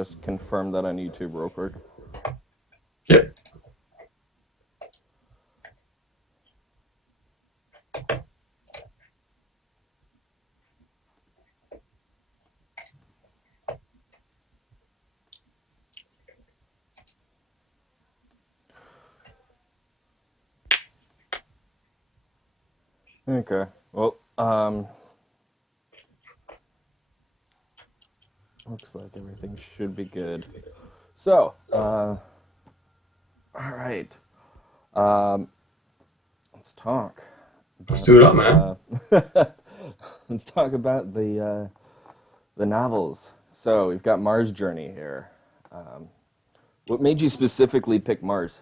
just confirm that on YouTube real quick? Yep. Okay. Well, looks like everything should be good. So, all right. Let's talk. Let's do it up, man. Let's talk about the novels. So we've got Mars Journey here. What made you specifically pick Mars?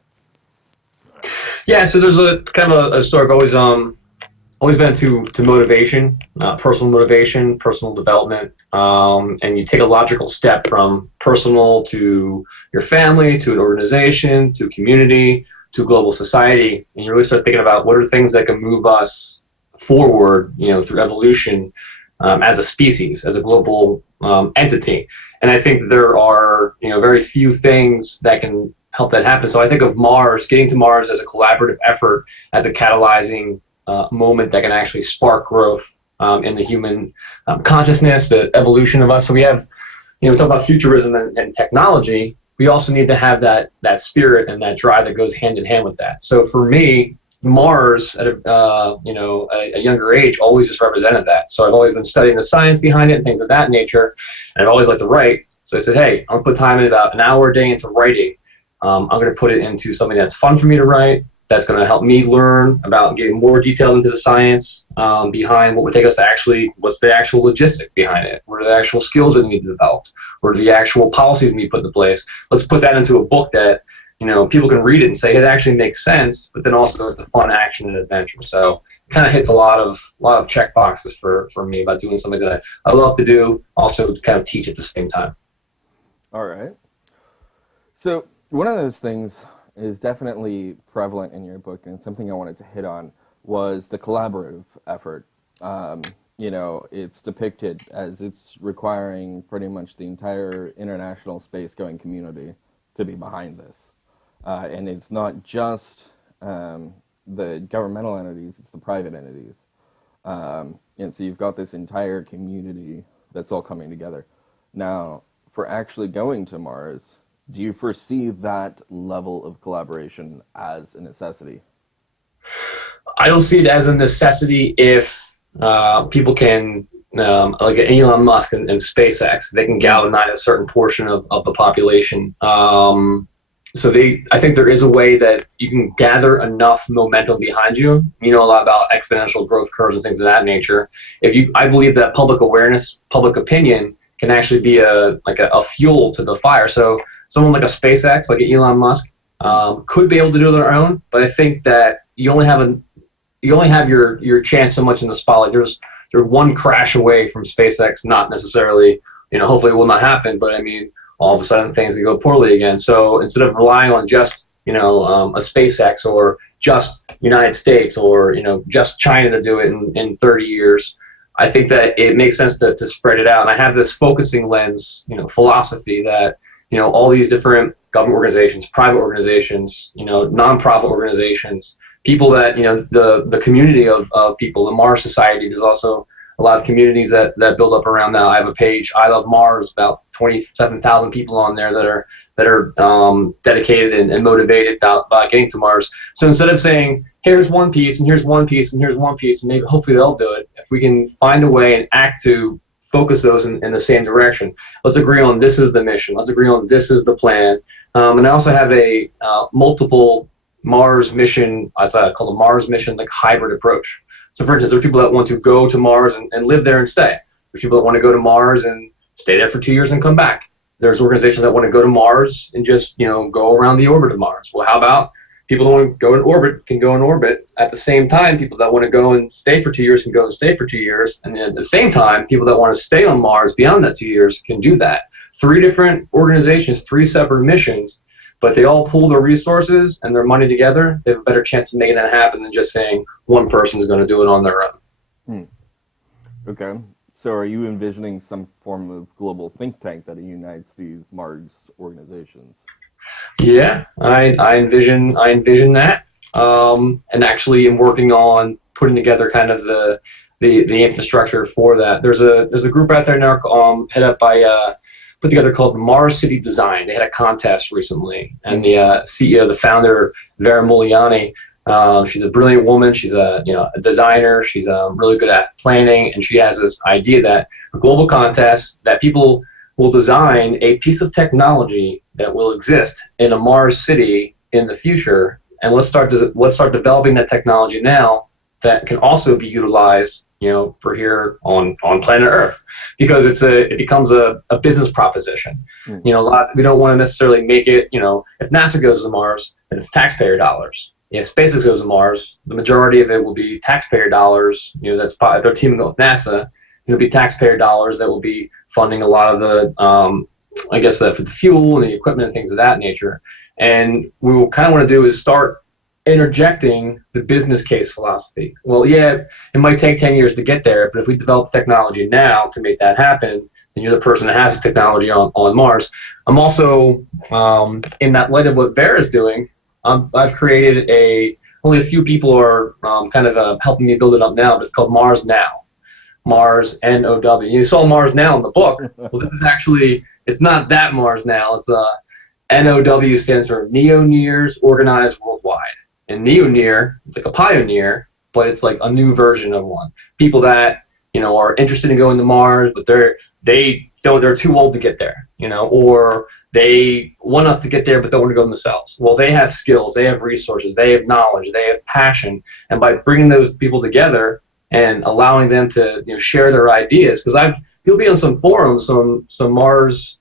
Yeah, so there's a kind of a story. I've always been to motivation, personal motivation, personal development, and you take a logical step from personal to your family, to an organization, to a community, to global society, and you really start thinking about what are things that can move us forward, through evolution, as a species, as a global entity. And I think there are, very few things that can help that happen. So I think of Mars, getting to Mars as a collaborative effort, as a catalyzing moment that can actually spark growth in the human consciousness, the evolution of us. So we have, we talk about futurism and technology. We also need to have that spirit and that drive that goes hand in hand with that. So for me, Mars at a younger age always just represented that. So I've always been studying the science behind it and things of that nature, and I've always liked to write. So I said, hey, I'm gonna put time in about an hour a day into writing. I'm gonna put it into something that's fun for me to write, that's going to help me learn about getting more detail into the science behind what would take us to actually, what's the actual logistic behind it? What are the actual skills that need to develop? What are the actual policies that need to put into place? Let's put that into a book that, people can read it and say, hey, it actually makes sense, but then also the fun action and adventure. So it kind of hits a lot of check boxes for me about doing something that I love to do, also kind of teach at the same time. All right. So one of those things is definitely prevalent in your book, and something I wanted to hit on was the collaborative effort. It's depicted as it's requiring pretty much the entire international space-going community to be behind this. And it's not just the governmental entities, it's the private entities. And so you've got this entire community that's all coming together. Now, for actually going to Mars, do you foresee that level of collaboration as a necessity? I don't see it as a necessity if people can, like Elon Musk and SpaceX, they can galvanize a certain portion of the population. I think there is a way that you can gather enough momentum behind you. You know a lot about exponential growth curves and things of that nature. I believe that public awareness, public opinion can actually be a fuel to the fire. So someone like a SpaceX, like Elon Musk, could be able to do it on their own, but I think that you only have your chance so much in the spotlight. There's one crash away from SpaceX, not necessarily, hopefully it will not happen, but I mean, all of a sudden things can go poorly again. So instead of relying on just, a SpaceX or just United States or, just China to do it in 30 years, I think that it makes sense to spread it out. And I have this focusing lens, philosophy that, all these different government organizations, private organizations, nonprofit organizations, people that, the community of people, the Mars Society, there's also a lot of communities that build up around that. I have a page, I Love Mars, about 27,000 people on there that are dedicated and motivated about getting to Mars. So instead of saying, here's one piece and here's one piece and here's one piece, and maybe hopefully they'll do it, if we can find a way and act to focus those in the same direction. Let's agree on this is the mission. Let's agree on this is the plan. And I also have a multiple Mars mission, it's called a Mars mission, like hybrid approach. So for instance, there are people that want to go to Mars and live there and stay. There's people that want to go to Mars and stay there for 2 years and come back. There's organizations that want to go to Mars and just, go around the orbit of Mars. Well, how about people that want to go in orbit can go in orbit. At the same time, people that want to go and stay for 2 years can go and stay for 2 years. And then at the same time, people that want to stay on Mars beyond that 2 years can do that. 3 different organizations, 3 separate missions, but they all pool their resources and their money together. They have a better chance of making that happen than just saying one person is going to do it on their own. Okay. So are you envisioning some form of global think tank that unites these Mars organizations? Yeah, I envision that, and actually am working on putting together kind of the infrastructure for that. There's a group out there now, head up by put together called Mars City Design. They had a contest recently, and Mm. the CEO, the founder, Vera Muliani. She's a brilliant woman. She's a designer. She's really good at planning, and she has this idea that a global contest that people will design a piece of technology that will exist in a Mars city in the future, and let's start developing that technology now that can also be utilized, for here on planet Earth, because it becomes a business proposition. Mm. We don't want to necessarily make it. If NASA goes to Mars, then it's taxpayer dollars. If SpaceX goes to Mars, the majority of it will be taxpayer dollars. If they're teaming up with NASA, it'll be taxpayer dollars that will be funding a lot of the, I guess, for the fuel and the equipment and things of that nature. And we will kind of want to do is start interjecting the business case philosophy. Well, yeah, it might take 10 years to get there, but if we develop technology now to make that happen, then you're the person that has the technology on Mars. I'm also, in that light of what Vera's doing, I've created only a few people are kind of helping me build it up now, but it's called Mars Now. Mars NOW. You saw Mars Now in the book. Well, this is actually, it's not that Mars Now. It's NOW stands for Neoneers Organized Worldwide. And Neoneer, it's like a pioneer, but it's like a new version of one. People that are interested in going to Mars, but they're too old to get there, or they want us to get there, but don't want to go themselves. Well, they have skills, they have resources, they have knowledge, they have passion, and by bringing those people together and allowing them to share their ideas, because you'll be on some forums, some Mars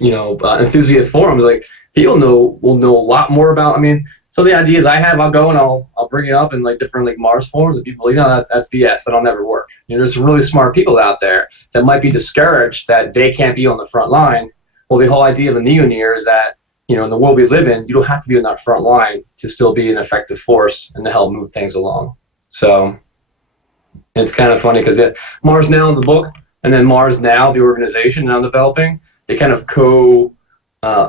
enthusiast forums, like people will know a lot more about. I mean, some of the ideas I have, I'll go and I'll bring it up in like different like Mars forums, and people are like, no, that's BS. That'll never work. There's some really smart people out there that might be discouraged that they can't be on the front line. Well, the whole idea of a neoneer is that in the world we live in, you don't have to be on that front line to still be an effective force and to help move things along. So it's kind of funny because Mars Now in the book, and then Mars Now, the organization now developing, they kind of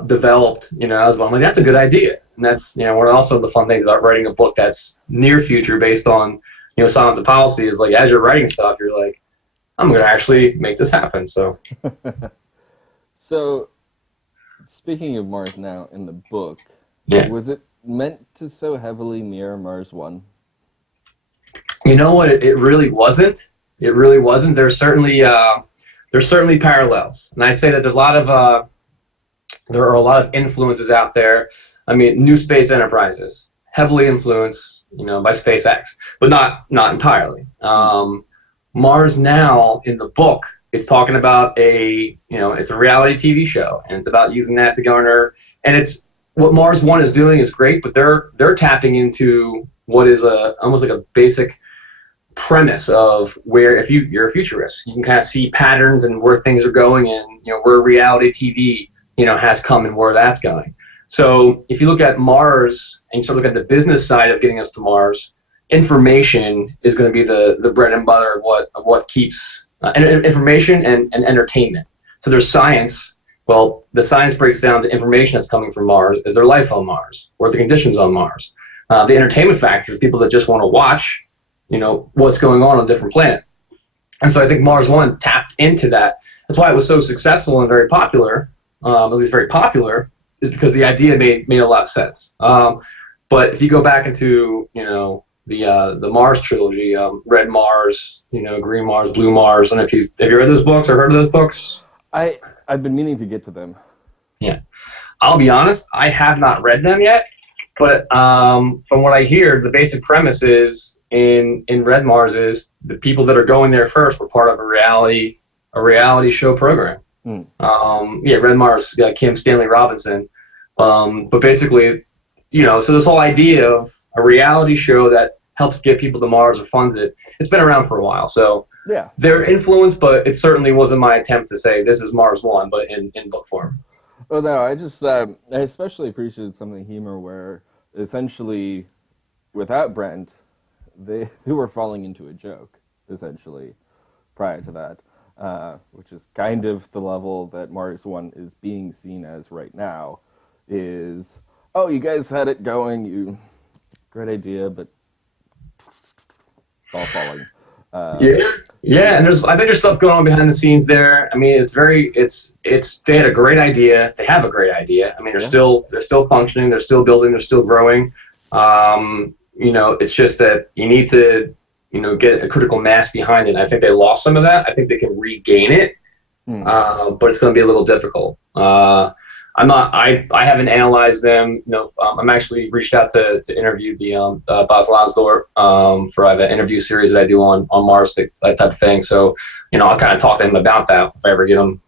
developed, as well. I'm like, that's a good idea. And that's, one of also the fun things about writing a book that's near future based on, science and policy is like, as you're writing stuff, you're like, I'm going to actually make this happen. So, So, speaking of Mars Now in the book, yeah. was it meant to so heavily mirror Mars One? You know what? It really wasn't. It really wasn't. There's certainly parallels. And I'd say that there are a lot of influences out there. I mean, New Space Enterprises, heavily influenced, by SpaceX, but not entirely. Mars Now in the book, it's talking about it's a reality TV show, and it's about using that to garner. And it's what Mars One is doing is great, but they're tapping into what is almost like a basic premise of where if you're a futurist, you can kind of see patterns and where things are going, and where reality TV has come and where that's going. So if you look at Mars and you start looking at the business side of getting us to Mars, information is going to be the bread and butter of what keeps information and entertainment. So there's science. Well, the science breaks down to information that's coming from Mars. Is there life on Mars? What are the conditions on Mars? The entertainment factor is people that just want to watch, what's going on a different planet. And so I think Mars One tapped into that. That's why it was so successful and very popular. At least very popular, is because the idea made a lot of sense. But if you go back into the Mars trilogy, Red Mars, Green Mars, Blue Mars, and have you read those books or heard of those books? I've been meaning to get to them. Yeah, I'll be honest, I have not read them yet. But from what I hear, the basic premise is in Red Mars is the people that are going there first were part of a reality show program. Mm. Red Mars, Kim Stanley Robinson. But basically, so this whole idea of a reality show that helps get people to Mars or funds it, it's been around for a while. So Yeah. they're influenced, but it certainly wasn't my attempt to say this is Mars One, but in book form. Oh no, I especially appreciated some of the humor where essentially, without Brent, they were falling into a joke, essentially. prior to that, which is kind of the level that Mars One is being seen as right now. Is, oh, you guys had it going, great idea, but it's all falling. Yeah, yeah, and I think there's stuff going on behind the scenes there. I mean, it's they had a great idea. They have a great idea. I mean, Yeah. they're still functioning, they're still building, they're still growing. It's just that you need to, get a critical mass behind it. I think they lost some of that. I think they can regain it, but it's going to be a little difficult. I haven't analyzed them. I'm actually reached out to interview the Bas Lansdorp for an interview series that I do on Mars, that type of thing. So, I'll kind of talk to him about that if I ever get him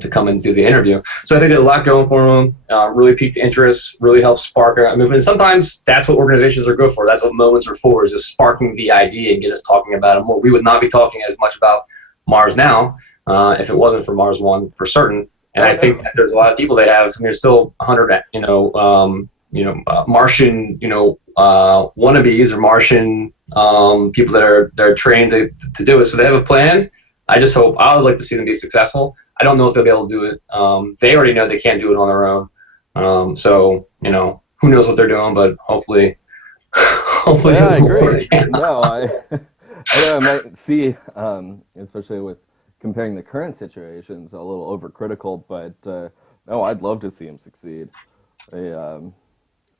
to come and do the interview. So I think there's a lot going for him. Really piqued interest. Really helps spark a movement. And sometimes that's what organizations are good for. That's what moments are for, is just sparking the idea and get us talking about it more. We would not be talking as much about Mars now if it wasn't for Mars One, for certain. And I think that there's a lot of people that have. I mean, there's still 100, Martian, wannabes or Martian people that are trained to do it. So they have a plan. I would like to see them be successful. I don't know if they'll be able to do it. They already know they can't do it on their own. So who knows what they're doing, but hopefully. Yeah, I agree. No, I know I might see, especially with comparing the current situations, a little overcritical, but no, I'd love to see him succeed.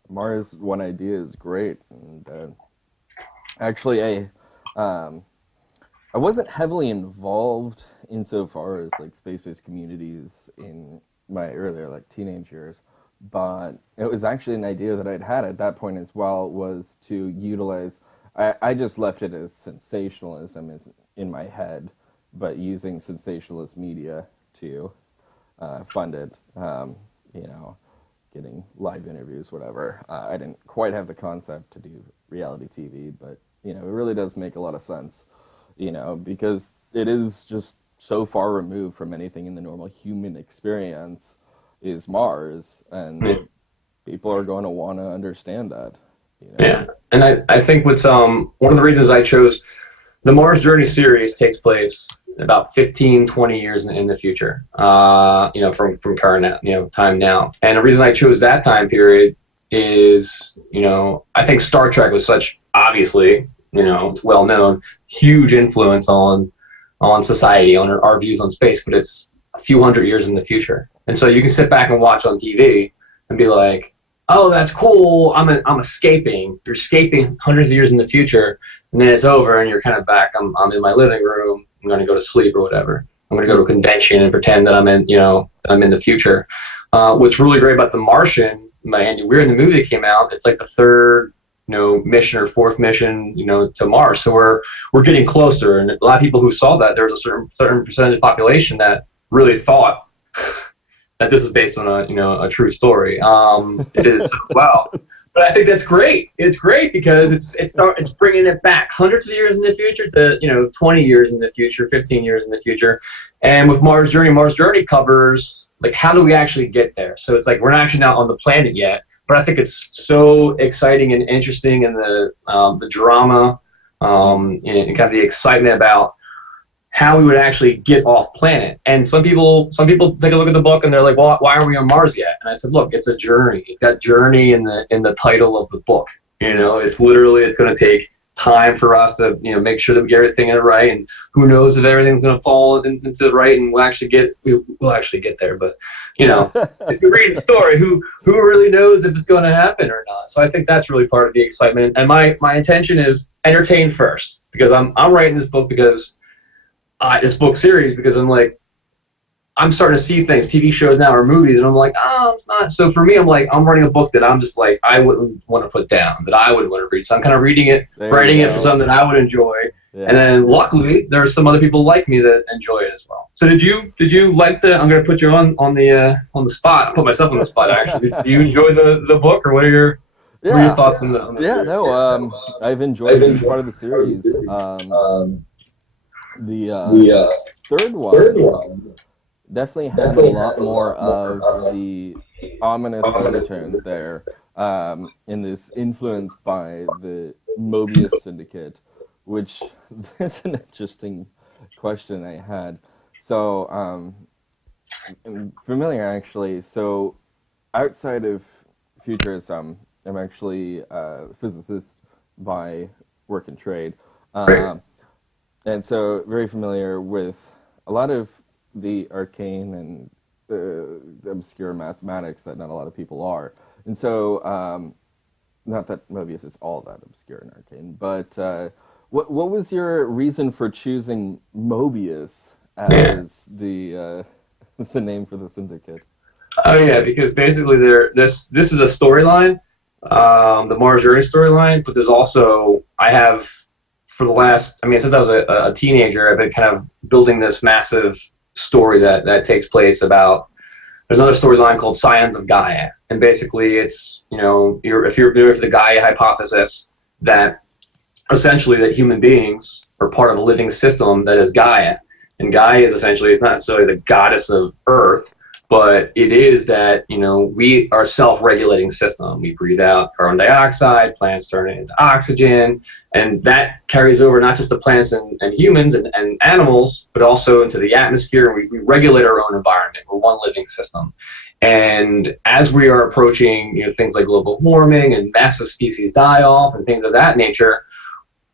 Mars One idea is great, and actually, I wasn't heavily involved insofar as like space-based communities in my earlier teenage years, but it was actually an idea that I'd had at that point as well, was to utilize. I just left it as sensationalism in my head, but using sensationalist media to fund it, getting live interviews, whatever. I didn't quite have the concept to do reality TV, but, it really does make a lot of sense, because it is just so far removed from anything in the normal human experience is Mars, and people are going to want to understand that. Yeah, and I think what's one of the reasons I chose the Mars Journey series takes place about 15, 20 years in the future, from current, time now. And the reason I chose that time period is, I think Star Trek was such, obviously, it's well known, huge influence on society, on our views on space, but it's a few hundred years in the future. And so you can sit back and watch on TV and be like, oh, that's cool. I'm escaping. You're escaping hundreds of years in the future, and then it's over, and you're kind of back. I'm in my living room. I'm going to go to sleep or whatever. I'm going to go to a convention and pretend that I'm in the future. What's really great about The Martian by Andy Weir in the movie that came out, it's like the third mission or fourth mission to Mars. So we're getting closer, and a lot of people who saw that, there's a certain percentage of the population that really thought that this is based on a true story. It did it so well, but I think that's great. It's great because it's bringing it back hundreds of years in the future to 20 years in the future, 15 years in the future. And with Mars Journey covers like how do we actually get there. So it's like we're not actually not on the planet yet, but I think it's so exciting and interesting, and the drama and kind of the excitement about how we would actually get off planet. And some people take a look at the book and they're like, well, why are we on Mars yet? And I said, look, it's a journey. It's got journey in the title of the book. It's going to take time for us to make sure that we get everything in right, and who knows if everything's going to fall into the right, and we'll actually get there. But if you read the story, who really knows if it's going to happen or not? So I think that's really part of the excitement. And my intention is entertain first, because I'm writing this book because this book series because I'm starting to see things, TV shows now or movies, and I'm like, oh, it's not. So for me, I'm writing a book that I'm just like, I wouldn't want to put down, that I would want to read. So I'm kind of reading it, writing it for something that I would enjoy. Yeah. And then luckily, there are some other people like me that enjoy it as well. So did you like I'm going to put you on the spot. I put myself on the spot, actually. Do you enjoy the book, or what are your thoughts on the series? No, I've enjoyed each part of the series. The third one definitely had a lot more of the ominous undertones there, in this influenced by the Mobius Syndicate, which there's an interesting question I had. So, I'm familiar actually. So, outside of futurism, I'm actually a physicist by work and trade. Right. Um, and so very familiar with a lot of the arcane and obscure mathematics that not a lot of people are. And so, not that Mobius is all that obscure and arcane, but what was your reason for choosing Mobius Yeah. as the as the name for the syndicate? Oh yeah, because basically this is a storyline, the Mars Journey storyline, but there's also I have for the last I mean since I was a teenager I've been kind of building this massive story that takes place about there's another storyline called Scions of Gaia, and basically it's if you're familiar with the Gaia hypothesis that essentially that human beings are part of a living system that is Gaia. And Gaia is essentially, it's not necessarily the goddess of Earth, but it is that, we are a self-regulating system. We breathe out carbon dioxide, plants turn it into oxygen, and that carries over not just to plants and humans and animals, but also into the atmosphere. We regulate our own environment. We're one living system. And as we are approaching, things like global warming and massive species die-off and things of that nature,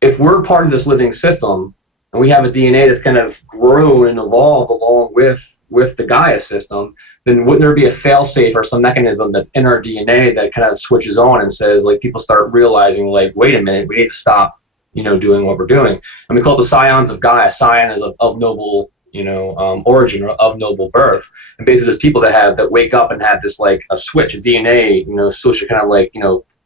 if we're part of this living system and we have a DNA that's kind of grown and evolved along with the Gaia system, then wouldn't there be a fail-safe or some mechanism that's in our DNA that kind of switches on and says, like, people start realizing, like, wait a minute, we need to stop, doing what we're doing. And we call it the scions of Gaia. Scion is of noble, origin or of noble birth. And basically, there's people that wake up and have this like a switch, a DNA, switch kind of like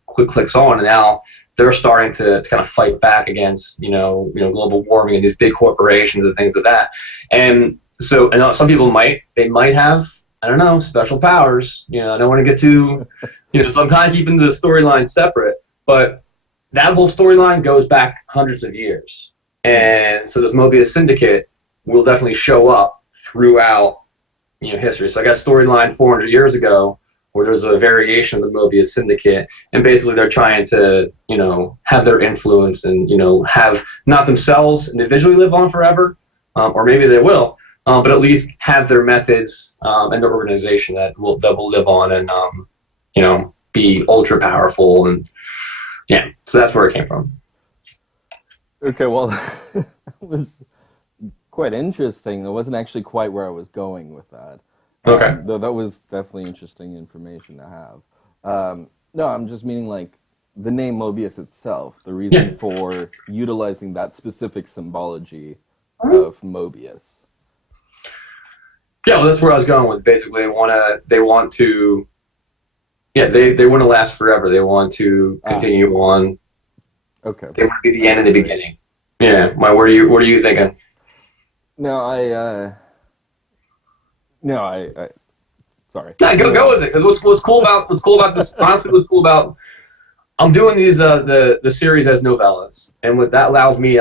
clicks on, and now they're starting to kind of fight back against global warming and these big corporations and things like that. And so, and some people might have, I don't know, special powers. I don't want to get too, so I'm kind of keeping the storyline separate. But that whole storyline goes back hundreds of years, Mm. and so this Mobius Syndicate will definitely show up throughout history. So I got storyline 400 years ago where there's a variation of the Mobius Syndicate, and basically they're trying to, have their influence and, have not themselves individually live on forever, or maybe they will, but at least have their methods and their organization that will live on and, be ultra powerful. And yeah, so that's where it came from. Okay, well, that was quite interesting. It wasn't actually quite where I was going with that. Okay. Though that was definitely interesting information to have. No, I'm just meaning like the name Mobius itself, the reason Yeah. for utilizing that specific symbology of Mobius. Yeah, well, that's where I was going with. Basically, they want to, yeah, they want to last forever. They want to Ah, continue on. okay, They want to be the end I and the see. beginning. Yeah. What are you thinking? No, no, sorry. Nah, go with it. 'Cause what's cool about this? Honestly, what's cool about I'm doing these the series as novellas, and what that allows me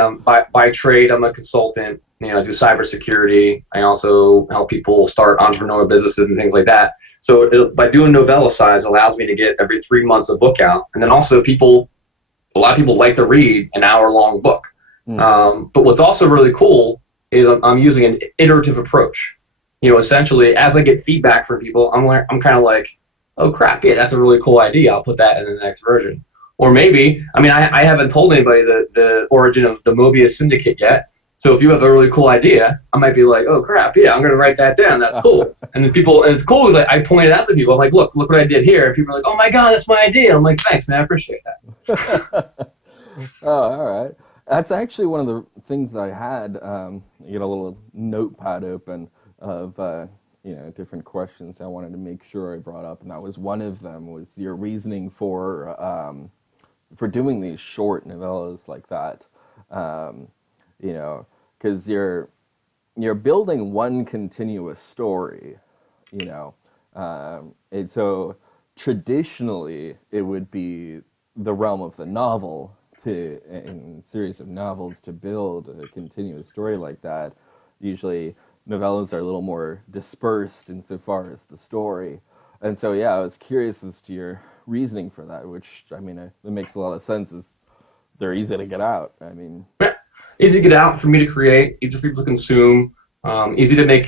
by trade I'm a consultant. I do cybersecurity. I also help people start entrepreneurial businesses and things like that. So by doing novella size allows me to get every 3 months a book out, and then also a lot of people like to read an hour-long book. Mm, But what's also really cool is I'm using an iterative approach. Essentially, as I get feedback from people, I'm kind of like, oh crap, yeah, that's a really cool idea. I'll put that in the next version. Or maybe, I mean, I haven't told anybody the origin of the Mobius Syndicate yet. So if you have a really cool idea, I might be like, oh crap, yeah, I'm gonna write that down. That's cool. And then and it's cool. Like I point it out to people. I'm like, look what I did here. And people are like, oh my god, that's my idea. I'm like, thanks, man, I appreciate that. mm. Oh, all right. That's actually one of the things that I had. You get a little notepad open of different questions I wanted to make sure I brought up, and that was one of them. Was your reasoning for doing these short novellas like that? Um, because you're building one continuous story. You know, and so traditionally it would be the realm of the novel to in series of novels to build a continuous story like that. Usually novellas are a little more dispersed insofar as the story. And so yeah, I was curious as to your reasoning for that, which I mean it makes a lot of sense. Is they're easy to get out. I mean, easy to get out for me to create, easy for people to consume, easy to make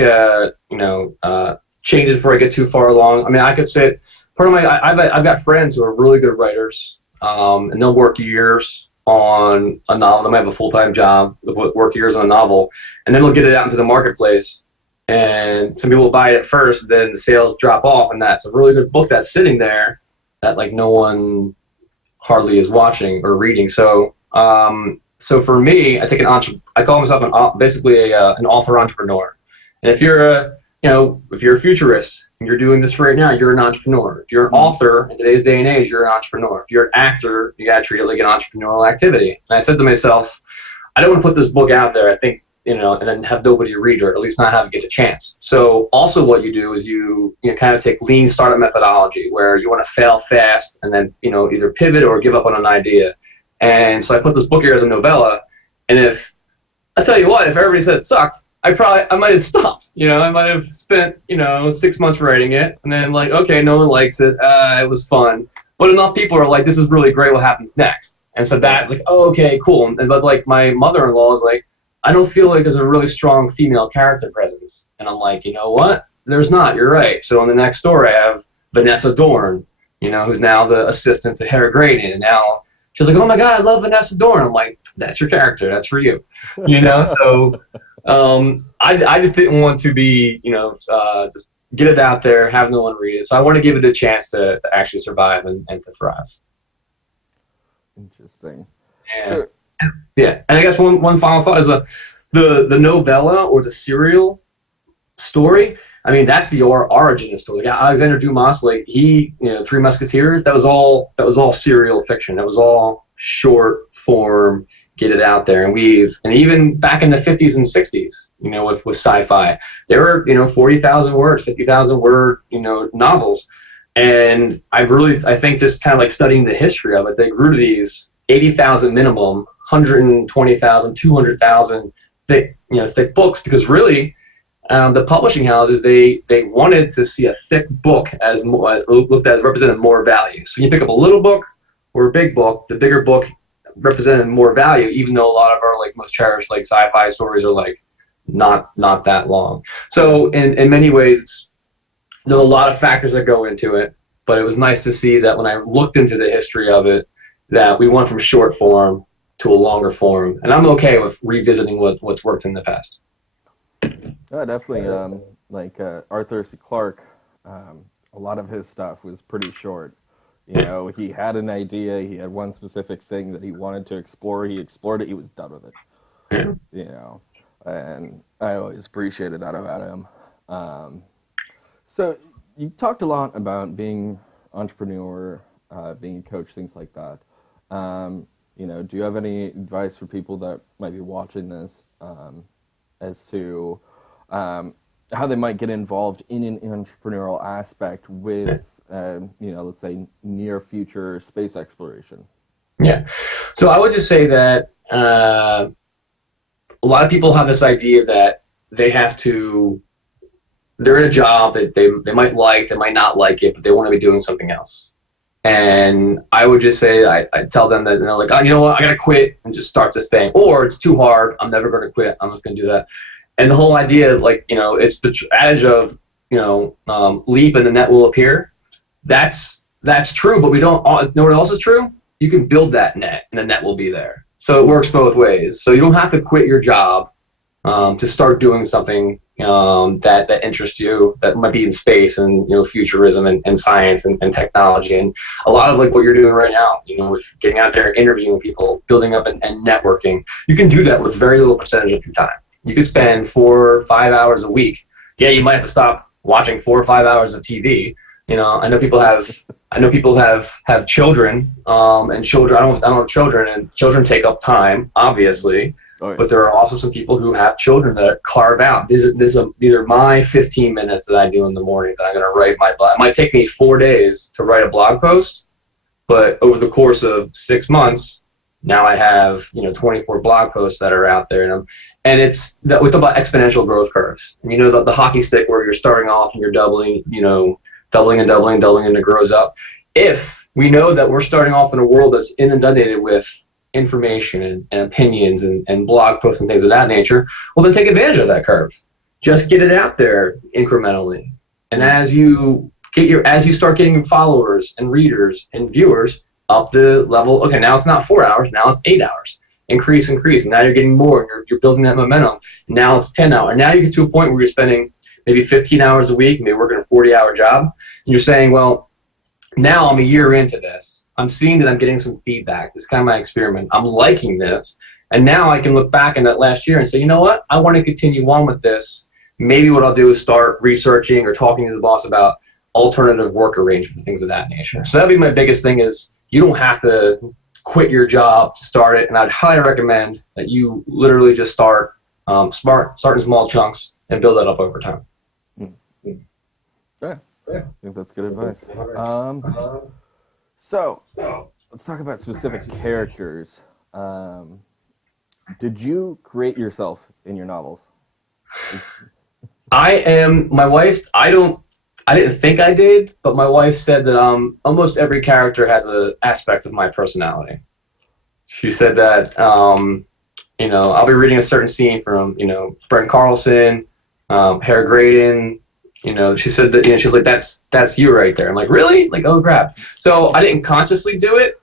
changes before I get too far along. I mean, I could sit. I've got friends who are really good writers, and they'll work years on a novel. They might have a full-time job, work years on a novel, and then they'll get it out into the marketplace. And some people will buy it at first, then the sales drop off, and that's a really good book that's sitting there that like no one hardly is watching or reading. So, so for me, I call myself basically an author entrepreneur. And if you're a futurist and you're doing this right now, you're an entrepreneur. If you're an author in today's day and age, you're an entrepreneur. If you're an actor, you gotta treat it like an entrepreneurial activity. And I said to myself, I don't want to put this book out there. I think, and then have nobody read it, or at least not have it get a chance. So also what you do is you kind of take lean startup methodology where you want to fail fast and then, either pivot or give up on an idea. And so I put this book here as a novella. And I tell you what, if everybody said it sucked, I might have stopped. I might have spent, 6 months writing it. And then like, okay, no one likes it. It was fun. But enough people are like, this is really great. What happens next? And so that's like, oh, okay, cool. But like my mother-in-law is like, I don't feel like there's a really strong female character presence. And I'm like, you know what? There's not. You're right. So in the next story, I have Vanessa Dorn, who's now the assistant to Hargenrader. And now she's like, oh my God, I love Vanessa Dorn. I'm like, that's your character. That's for you. So I just didn't want to be, just get it out there, have no one read it. So I want to give it a chance to actually survive and to thrive. Interesting. Yeah, and I guess one final thought is the novella or the serial story. I mean, that's the origin of the story. Like Alexander Dumas, like he, Three Musketeers. That was all serial fiction. That was all short form. Get it out there, and even back in the 50s and 60s, with sci-fi, there were 40,000 words, 50,000 word novels, and I think just kind of like studying the history of it, they grew to these 80,000 minimum. 120,000, 200,000 thick books, because really the publishing houses, they wanted to see a thick book as looked at as representing more value. So you pick up a little book or a big book, the bigger book represented more value, even though a lot of our like most cherished like sci-fi stories are like not that long. So in many ways, there's a lot of factors that go into it, but it was nice to see that when I looked into the history of it, that we went from short form to a longer form, and I'm okay with revisiting what's worked in the past. Yeah, definitely. Arthur C. Clarke, a lot of his stuff was pretty short. He had an idea, he had one specific thing that he wanted to explore. He explored it, he was done with it. Yeah. And I always appreciated that about him. So you talked a lot about being entrepreneur, being a coach, things like that. Do you have any advice for people that might be watching this as to how they might get involved in an entrepreneurial aspect with, let's say, near future space exploration? Yeah. So I would just say that a lot of people have this idea that they're in a job that they might like, they might not like it, but they want to be doing something else. And I would just say, I tell them that, like, oh, you know what, I got to quit and just start this thing. Or it's too hard, I'm never going to quit, I'm just going to do that. And the whole idea, like, it's the adage of, leap and the net will appear. That's true, but we don't know what else is true? You can build that net and the net will be there. So it works both ways. So you don't have to quit your job to start doing something that interests you, that might be in space and futurism and science and technology, and a lot of like what you're doing right now, with getting out there, interviewing people, building up and networking. You can do that with very little percentage of your time. You could spend 4 or 5 hours a week. Yeah, you might have to stop watching 4 or 5 hours of TV. I know people have children, and children. I don't have children, and children take up time, obviously. Oh, yeah. But there are also some people who have children that carve out. These are my 15 minutes that I do in the morning that I'm going to write my blog. It might take me 4 days to write a blog post, but over the course of 6 months, now I have 24 blog posts that are out there, and it's that we talk about exponential growth curves. And the hockey stick where you're starting off and you're doubling, doubling and it grows up. If we know that we're starting off in a world that's inundated with information and opinions and blog posts and things of that nature, well, then take advantage of that curve. Just get it out there incrementally. And as you start getting followers and readers and viewers up the level, okay, now it's not 4 hours, now it's 8 hours. Increase. And now you're getting more, and you're building that momentum. Now it's 10 hours. Now you get to a point where you're spending maybe 15 hours a week, maybe working a 40-hour job. And you're saying, well, now I'm a year into this. I'm seeing that I'm getting some feedback. This is kind of my experiment. I'm liking this. And now I can look back in that last year and say, you know what? I want to continue on with this. Maybe what I'll do is start researching or talking to the boss about alternative work arrangements, things of that nature. So that'd be my biggest thing is you don't have to quit your job to start it. And I'd highly recommend that you literally just start in small chunks and build that up over time. Yeah, I think that's good advice. So let's talk about specific characters. Did you create yourself in your novels? My wife, I didn't think I did, but my wife said that almost every character has an aspect of my personality. She said that, I'll be reading a certain scene from, Brent Carlson, Hargenrader. She said that, she's like, that's you right there. I'm like, really? Like, oh crap. So I didn't consciously do it.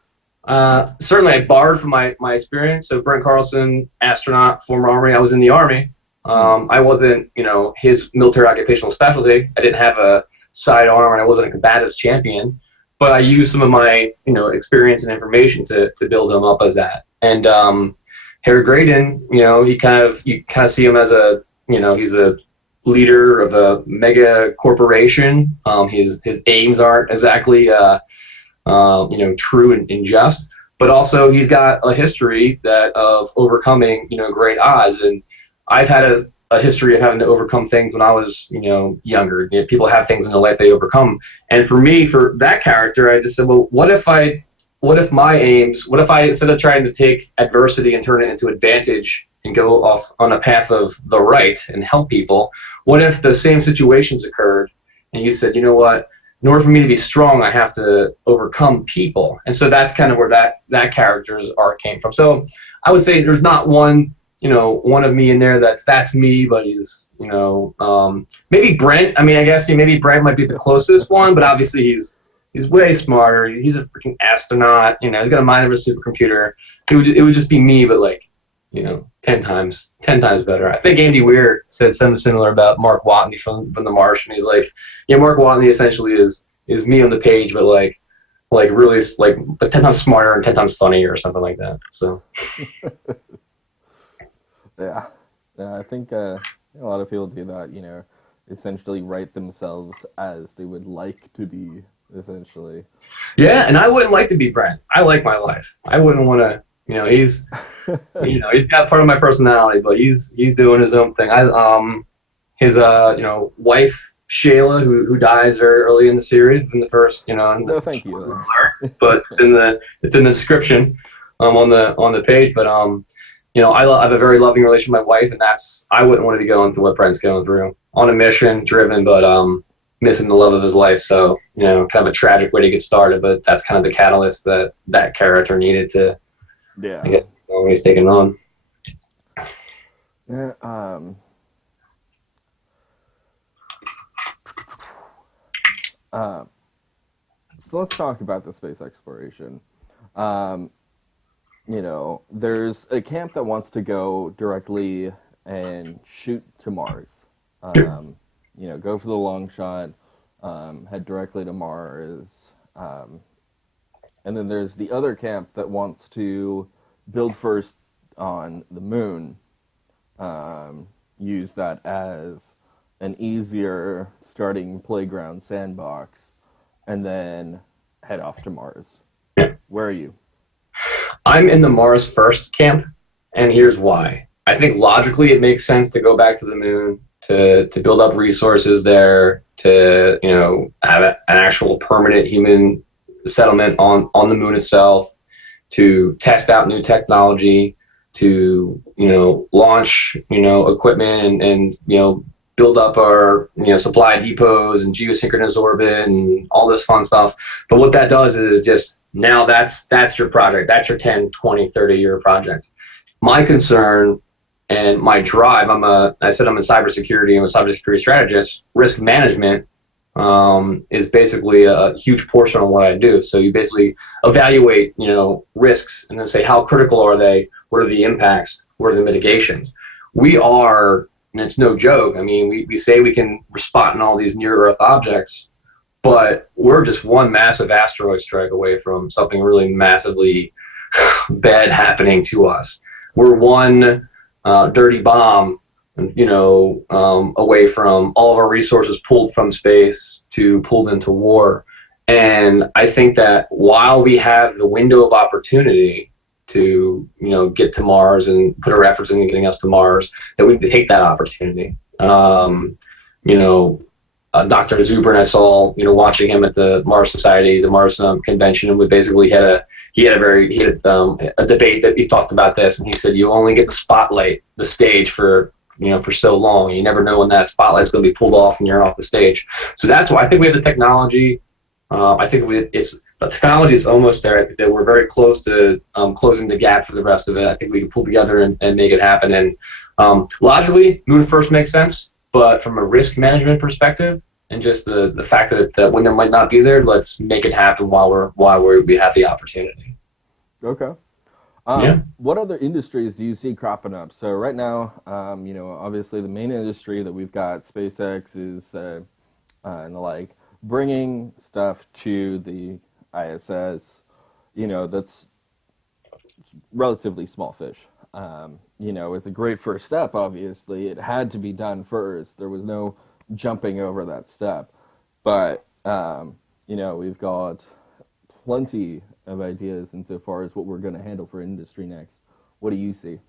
Certainly I borrowed from my experience. So Brent Carlson, astronaut, former Army. I was in the Army. I wasn't, his military occupational specialty. I didn't have a sidearm, and I wasn't a combatives champion. But I used some of my, experience and information to build him up as that. And Hargenrader, you kind of see him as a, he's a leader of a mega corporation. His aims aren't exactly, true and just. But also he's got a history of overcoming, great odds. And I've had a history of having to overcome things when I was, younger. People have things in their life they overcome. And for me, for that character, I just said, well, what if I, instead of trying to take adversity and turn it into advantage and go off on a path of the right and help people, what if the same situations occurred and you said, you know what, in order for me to be strong, I have to overcome people. And so that's kind of where that character's arc came from. So I would say there's not one of me in there that's me, but he's, maybe Brent. I mean, I guess maybe Brent might be the closest one, but obviously he's way smarter. He's a freaking astronaut. He's got a mind of a supercomputer. It would just be me, but 10 times better. I think Andy Weir said something similar about Mark Watney from the Martian. He's like, yeah, Mark Watney essentially is me on the page, but really 10 times smarter and 10 times funnier or something like that. So. Yeah, I think a lot of people do that, essentially write themselves as they would like to be, essentially. Yeah, and I wouldn't like to be Brent. I like my life. I wouldn't want to, he's, he's got part of my personality, but he's doing his own thing. His wife, Shayla, who dies very early in the series, in the first, No, thank you. But it's in the description, on the page, but, I have a very loving relationship with my wife, and I wouldn't want to be going through what Brent's going through. On a mission, driven, but missing the love of his life. So, kind of a tragic way to get started, but that's kind of the catalyst that character needed to, I guess, when he's taking on. Yeah. So let's talk about the space exploration. There's a camp that wants to go directly and shoot to Mars. Go for the long shot, head directly to Mars. And then there's the other camp that wants to build first on the moon, use that as an easier starting playground sandbox, and then head off to Mars. Where are you? I'm in the Mars first camp, and here's why. I think logically it makes sense to go back to the moon, to build up resources there, to have an actual permanent human settlement on the moon itself, to test out new technology, to launch equipment and build up our supply depots and geosynchronous orbit and all this fun stuff. But what that does is just Now that's your project. That's your 10, 20, 30-year project. My concern and my drive, I said I'm a cybersecurity, I'm a cybersecurity strategist. Risk management is basically a huge portion of what I do. So you basically evaluate, risks and then say, how critical are they? What are the impacts? What are the mitigations? We are, and it's no joke, I mean, we say we can spot in all these near-Earth objects, but we're just one massive asteroid strike away from something really massively bad happening to us. We're one dirty bomb, away from all of our resources pulled from space to pulled into war. And I think that while we have the window of opportunity to, get to Mars and put our efforts into getting us to Mars, that we need to take that opportunity. Dr. Zubrin, I saw, watching him at the Mars Society, the Mars convention, and we basically had a debate that he talked about this, and he said you only get to spotlight the stage for so long. You never know when that spotlight's going to be pulled off and you're off the stage. So that's why I think we have the technology. I think the technology is almost there. I think that we're very close to closing the gap for the rest of it. I think we can pull together and make it happen. And logically, Moon first makes sense, but from a risk management perspective and just the fact that the window might not be there, let's make it happen while we have the opportunity. Okay. What other industries do you see cropping up? So right now, obviously the main industry that we've got, SpaceX is and the like, bringing stuff to the ISS, that's relatively small fish. It's a great first step, obviously. It had to be done first. There was no jumping over that step. But, we've got plenty of ideas insofar as what we're going to handle for industry next. What do you see?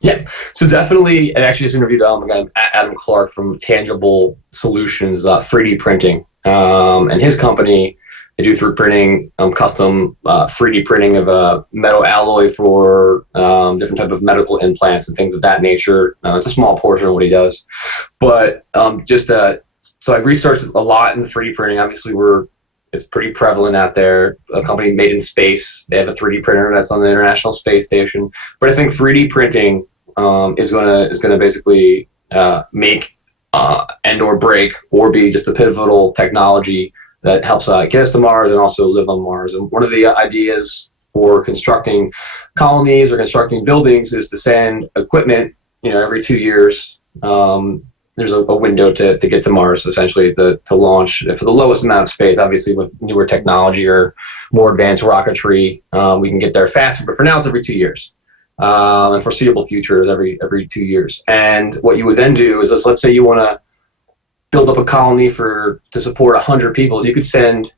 Yeah, so definitely, I actually just interviewed Adam Clark from Tangible Solutions, 3D printing, and his company. They do 3D printing, custom 3D printing of a metal alloy for different type of medical implants and things of that nature. It's a small portion of what he does, but so I've researched a lot in 3D printing. Obviously, it's pretty prevalent out there. A company made in space, they have a 3D printer that's on the International Space Station. But I think 3D printing is gonna basically make end or break or be just a pivotal technology that helps get us to Mars and also live on Mars. And one of the ideas for constructing colonies or constructing buildings is to send equipment, every 2 years. There's a window to get to Mars, essentially, to launch for the lowest amount of space. Obviously, with newer technology or more advanced rocketry, we can get there faster. But for now, it's every 2 years. And foreseeable future is every 2 years. And what you would then do is, let's say you want to build up a colony to support 100 people. You could send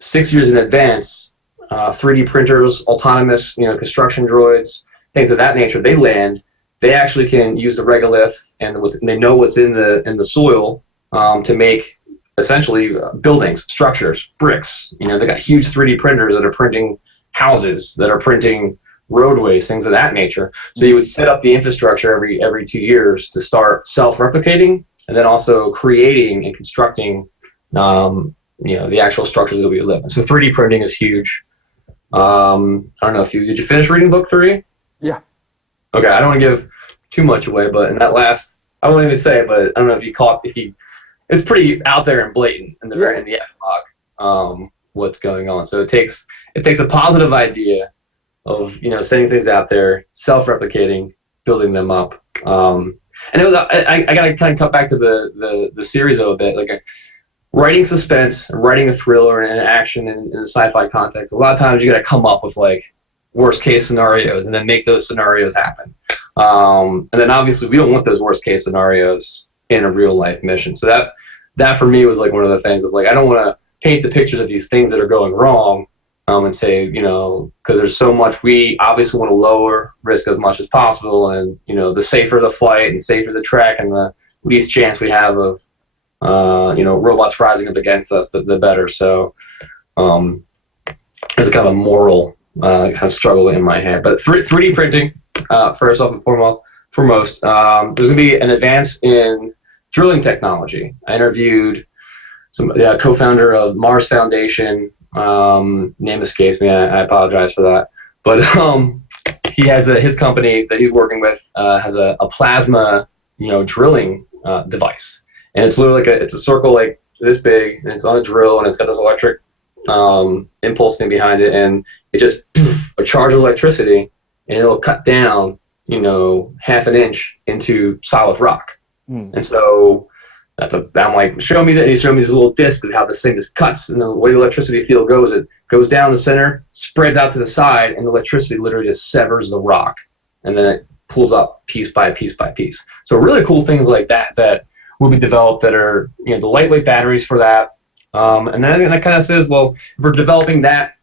6 years in advance 3D printers, autonomous, construction droids, things of that nature. They land. They actually can use the regolith and they know what's in the soil to make essentially buildings, structures, bricks. They got huge 3D printers that are printing houses, that are printing roadways, things of that nature. So you would set up the infrastructure every 2 years to start self-replicating, and then also creating and constructing, the actual structures that we live in. So 3D printing is huge. I don't know did you finish reading book 3? Yeah. Okay, I don't want to give too much away, but in that last, I won't even say it, but I don't know it's pretty out there and blatant in the epilogue, what's going on. So it takes a positive idea of, sending things out there, self-replicating, building them up. And it was, I got to kind of cut back to the series a bit, like writing suspense, writing a thriller and action in a sci-fi context. A lot of times you got to come up with like worst case scenarios and then make those scenarios happen. And then obviously we don't want those worst case scenarios in a real life mission. So that for me was like one of the things is like, I don't want to paint the pictures of these things that are going wrong and say, because there's so much, we obviously want to lower risk as much as possible. And, the safer the flight and safer the trek and the least chance we have of, robots rising up against us, the better. So there's a kind of a moral kind of struggle in my head. But 3D printing, first off and foremost, there's going to be an advance in drilling technology. I interviewed the co-founder of Mars Foundation, Name escapes me. I apologize for that. But he has his company that he's working with has a plasma, drilling device, and it's literally it's a circle like this big, and it's on a drill, and it's got this electric impulse thing behind it, and it just a charge of electricity, and it'll cut down, half an inch into solid rock. And so I'm like, show me that. And he showed me this little disc of how this thing just cuts, and the way the electricity field goes, it goes down the center, spreads out to the side, and the electricity literally just severs the rock, and then it pulls up piece by piece by piece. So really cool things like that will be developed that are, the lightweight batteries for that. And then that kind of says, well, if we're developing that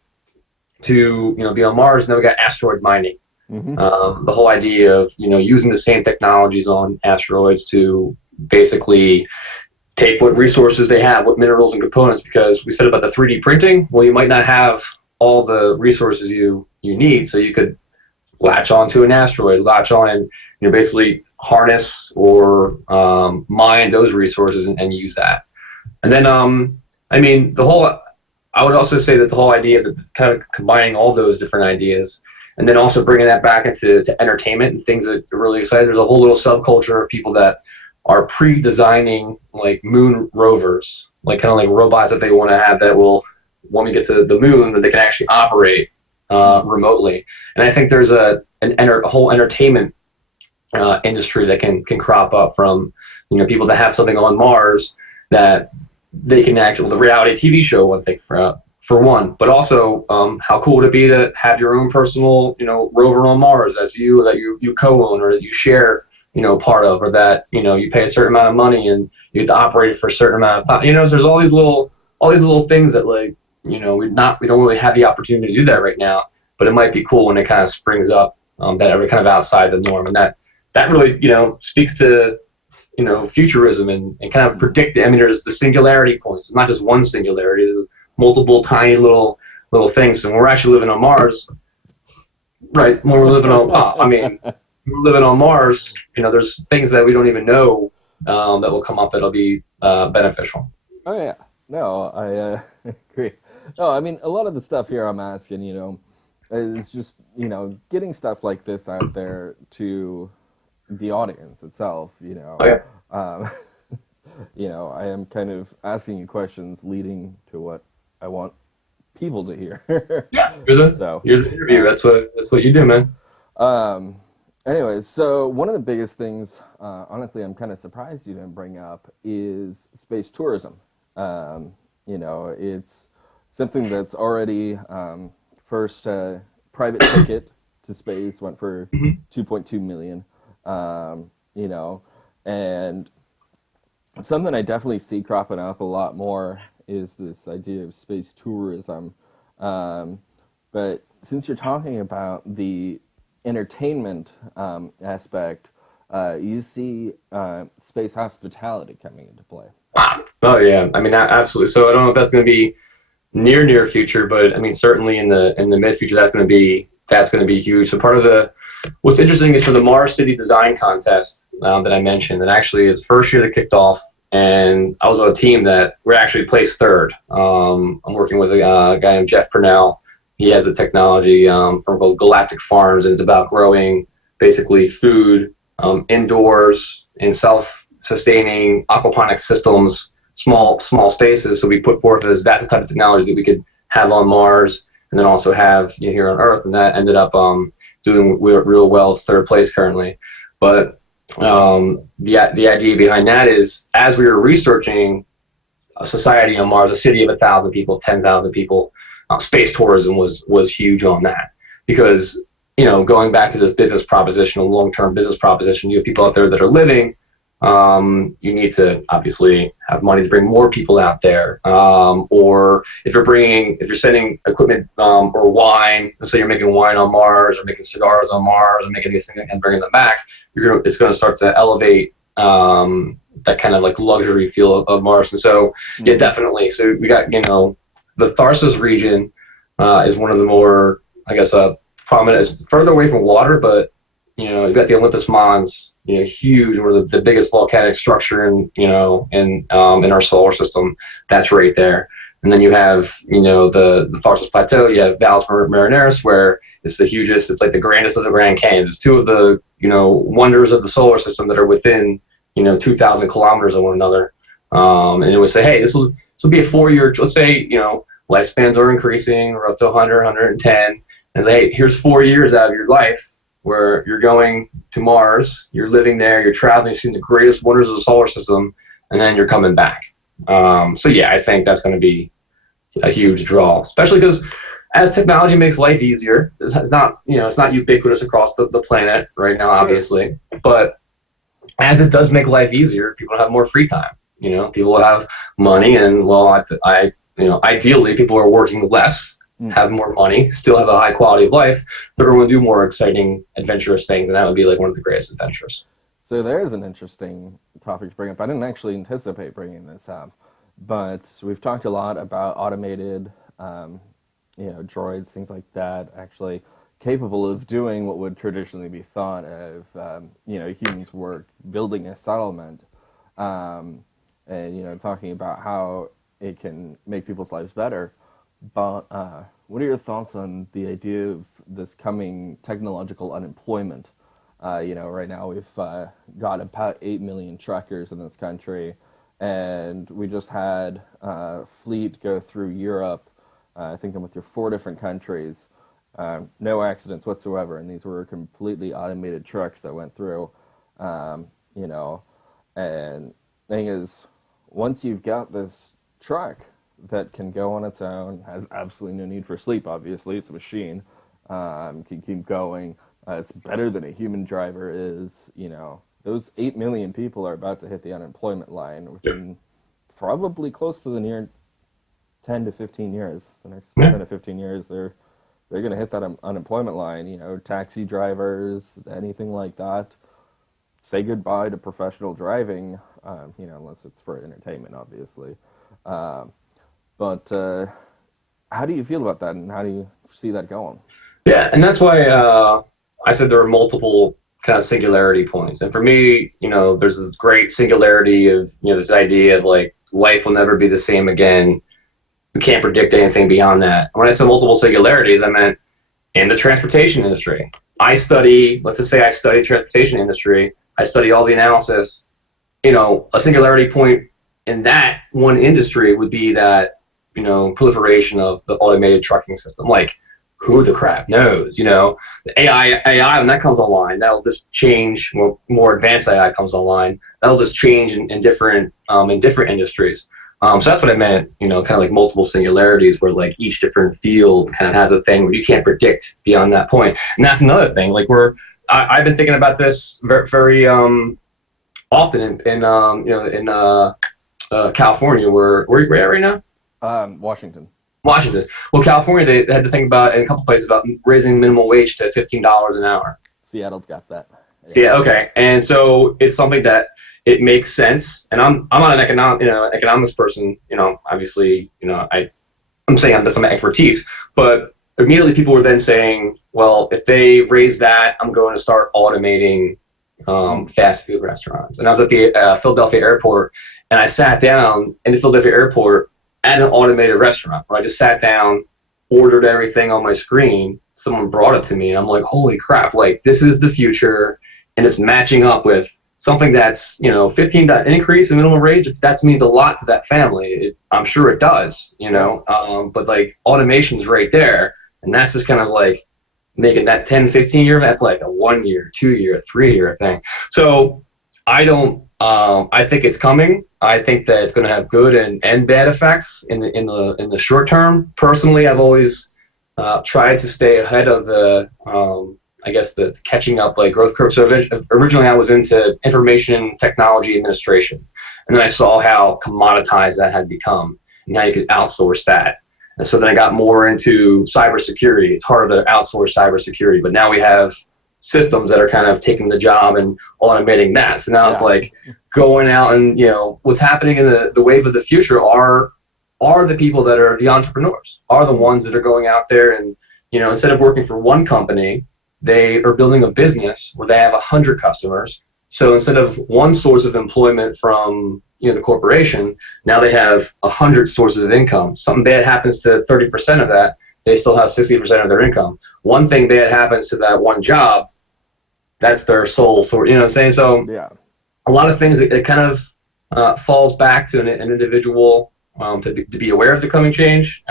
to, be on Mars, then we got asteroid mining. The whole idea of, using the same technologies on asteroids to basically take what resources they have, what minerals and components, because we said about the 3D printing, well, you might not have all the resources you need, so you could latch onto an asteroid, latch on and, basically harness or mine those resources and use that. And then, I would also say that the whole idea that kind of combining all those different ideas and then also bringing that back into entertainment and things that are really exciting. There's a whole little subculture of people that are pre-designing like moon rovers, like kind of like robots that they want to have that will, when we get to the moon, that they can actually operate remotely. And I think there's a whole entertainment industry that can crop up from, people that have something on Mars that they can actually, the reality TV show, one thing for one, but also how cool would it be to have your own personal, rover on Mars that you co-own or that you share, part of, or that, you pay a certain amount of money and you have to operate it for a certain amount of time. So there's all these little things that like, we don't really have the opportunity to do that right now, but it might be cool when it kind of springs up that are kind of outside the norm. And that really, speaks to, futurism and kind of predict. There's the singularity points. It's not just one singularity. There's multiple tiny little things. And we're actually living on Mars, right? When we're living on, we're living on Mars. There's things that we don't even know that will come up that'll be beneficial. Oh yeah, no, I agree. No, a lot of the stuff here I'm asking, is just getting stuff like this out there to the audience itself. Oh, yeah. I am kind of asking you questions leading to what I want people to hear. Yeah, you're the interviewer. That's what you do, man. Anyways, so one of the biggest things, honestly, I'm kind of surprised you didn't bring up is space tourism. It's something that's already first private ticket to space went for $2.2 million. And something I definitely see cropping up a lot more is this idea of space tourism. But since you're talking about the entertainment aspect, you see space hospitality coming into play. Oh yeah, absolutely. So I don't know if that's going to be near future, but certainly in the mid future that's going to be huge. So part of what's interesting is for the Mars City Design Contest that I mentioned, that actually is the first year that kicked off, and I was on a team that we're actually placed third. I'm working with a guy named Jeff Purnell. He has a technology from Galactic Farms, and it's about growing basically food indoors in self-sustaining aquaponic systems, small spaces. So we put forth that's the type of technology that we could have on Mars and then also have here on Earth, and that ended up doing real well. It's third place currently. But the idea behind that is, as we were researching a society on Mars, a city of 1,000 people, 10,000 people, space tourism was huge on that, because going back to this business proposition, a long-term business proposition, you have people out there that are living. You need to obviously have money to bring more people out there, or if you're sending equipment or wine, let's say you're making wine on Mars or making cigars on Mars or making these things and bringing them back, it's going to start to elevate that kind of like luxury feel of Mars. And so yeah, definitely. So we got the Tharsis region is one of the more, I guess, prominent. It's further away from water, but you've got the Olympus Mons. Huge, one of the biggest volcanic structure in our solar system. That's right there. And then you have, the Tharsis Plateau, you have Valles Marineris, where it's the hugest, it's like the grandest of the Grand Canyons. It's two of the, wonders of the solar system that are within, 2,000 kilometers of one another. And it would say, hey, this will be a 4-year, let's say, lifespans are increasing, we're up to 100, 110. And say, hey, here's 4 years out of your life where you're going to Mars, you're living there, you're traveling, you're seeing the greatest wonders of the solar system, and then you're coming back. So yeah, I think that's going to be a huge draw, especially because as technology makes life easier, it's not ubiquitous across the planet right now, obviously, but as it does make life easier, people have more free time. People will have money, and ideally, people are working less, have more money, still have a high quality of life. They're going to do more exciting, adventurous things, and that would be like one of the greatest adventures. So there's an interesting topic to bring up. I didn't actually anticipate bringing this up, but we've talked a lot about automated, droids, things like that, actually capable of doing what would traditionally be thought of, humans' work, building a settlement, and talking about how it can make people's lives better. But what are your thoughts on the idea of this coming technological unemployment? Right now we've got about 8 million truckers in this country, and we just had a fleet go through Europe. I think I'm with your 4 different countries. No accidents whatsoever, and these were completely automated trucks that went through. And the thing is, once you've got this truck that can go on its own, has absolutely no need for sleep, obviously, it's a machine, can keep going, it's better than a human driver is, those 8 million people are about to hit the unemployment line within probably close to the near 10 to 15 years. The next 10 to 15 years, they're going to hit that unemployment line, taxi drivers, anything like that. Say goodbye to professional driving, unless it's for entertainment, obviously. But how do you feel about that, and how do you see that going? Yeah, and that's why I said there are multiple kind of singularity points. And for me, there's this great singularity of, this idea of like life will never be the same again. We can't predict anything beyond that. When I said multiple singularities, I meant in the transportation industry. Let's just say I study transportation industry. I study all the analysis. A singularity point in that one industry would be that, proliferation of the automated trucking system. Like, who the crap knows? The AI when that comes online, that'll just change. More advanced AI comes online, that'll just change in different industries. So that's what I meant. Kind of like multiple singularities, where like each different field kind of has a thing where you can't predict beyond that point. And that's another thing. Like I've been thinking about this very, very often in California. Where are you at right now? Washington. Well, California, they had to think about, in a couple places, about raising minimum wage to $15 an hour. Seattle's got that. Yeah. Okay. And so it's something that it makes sense. And I'm not an economics person. Obviously, I'm saying I'm just some expertise. But immediately people were then saying, well, if they raise that, I'm going to start automating fast food restaurants. And I was at the Philadelphia airport, and I sat down in the Philadelphia airport at an automated restaurant where I just sat down, ordered everything on my screen. Someone brought it to me, and I'm like, holy crap, like this is the future, and it's matching up with something that's, 15 increase in minimum wage. That means a lot to that family. I'm sure it does, but like automation's right there, and that's just kind of like making that 10, 15 year, that's like a 1 year, 2 year, 3 year thing. So I think it's coming. I think that it's going to have good and bad effects in the short term. Personally, I've always tried to stay ahead of the catching up like growth curve. So originally I was into information technology administration, and then I saw how commoditized that had become, and how you could outsource that. And so then I got more into cybersecurity. It's harder to outsource cybersecurity, but now we have systems that are kind of taking the job and automating that. So now it's like going out and, what's happening in the wave of the future are the people that are the entrepreneurs, are the ones that are going out there and, instead of working for one company, they are building a business where they have 100 customers. So instead of one source of employment from, the corporation. Now they have 100 sources of income. Something bad happens to 30% of that, they still have 60% of their income. One thing bad happens to that one job, that's their sole source. You know what I'm saying? So Yeah. a lot of things, it kind of falls back to an individual to be aware of the coming change.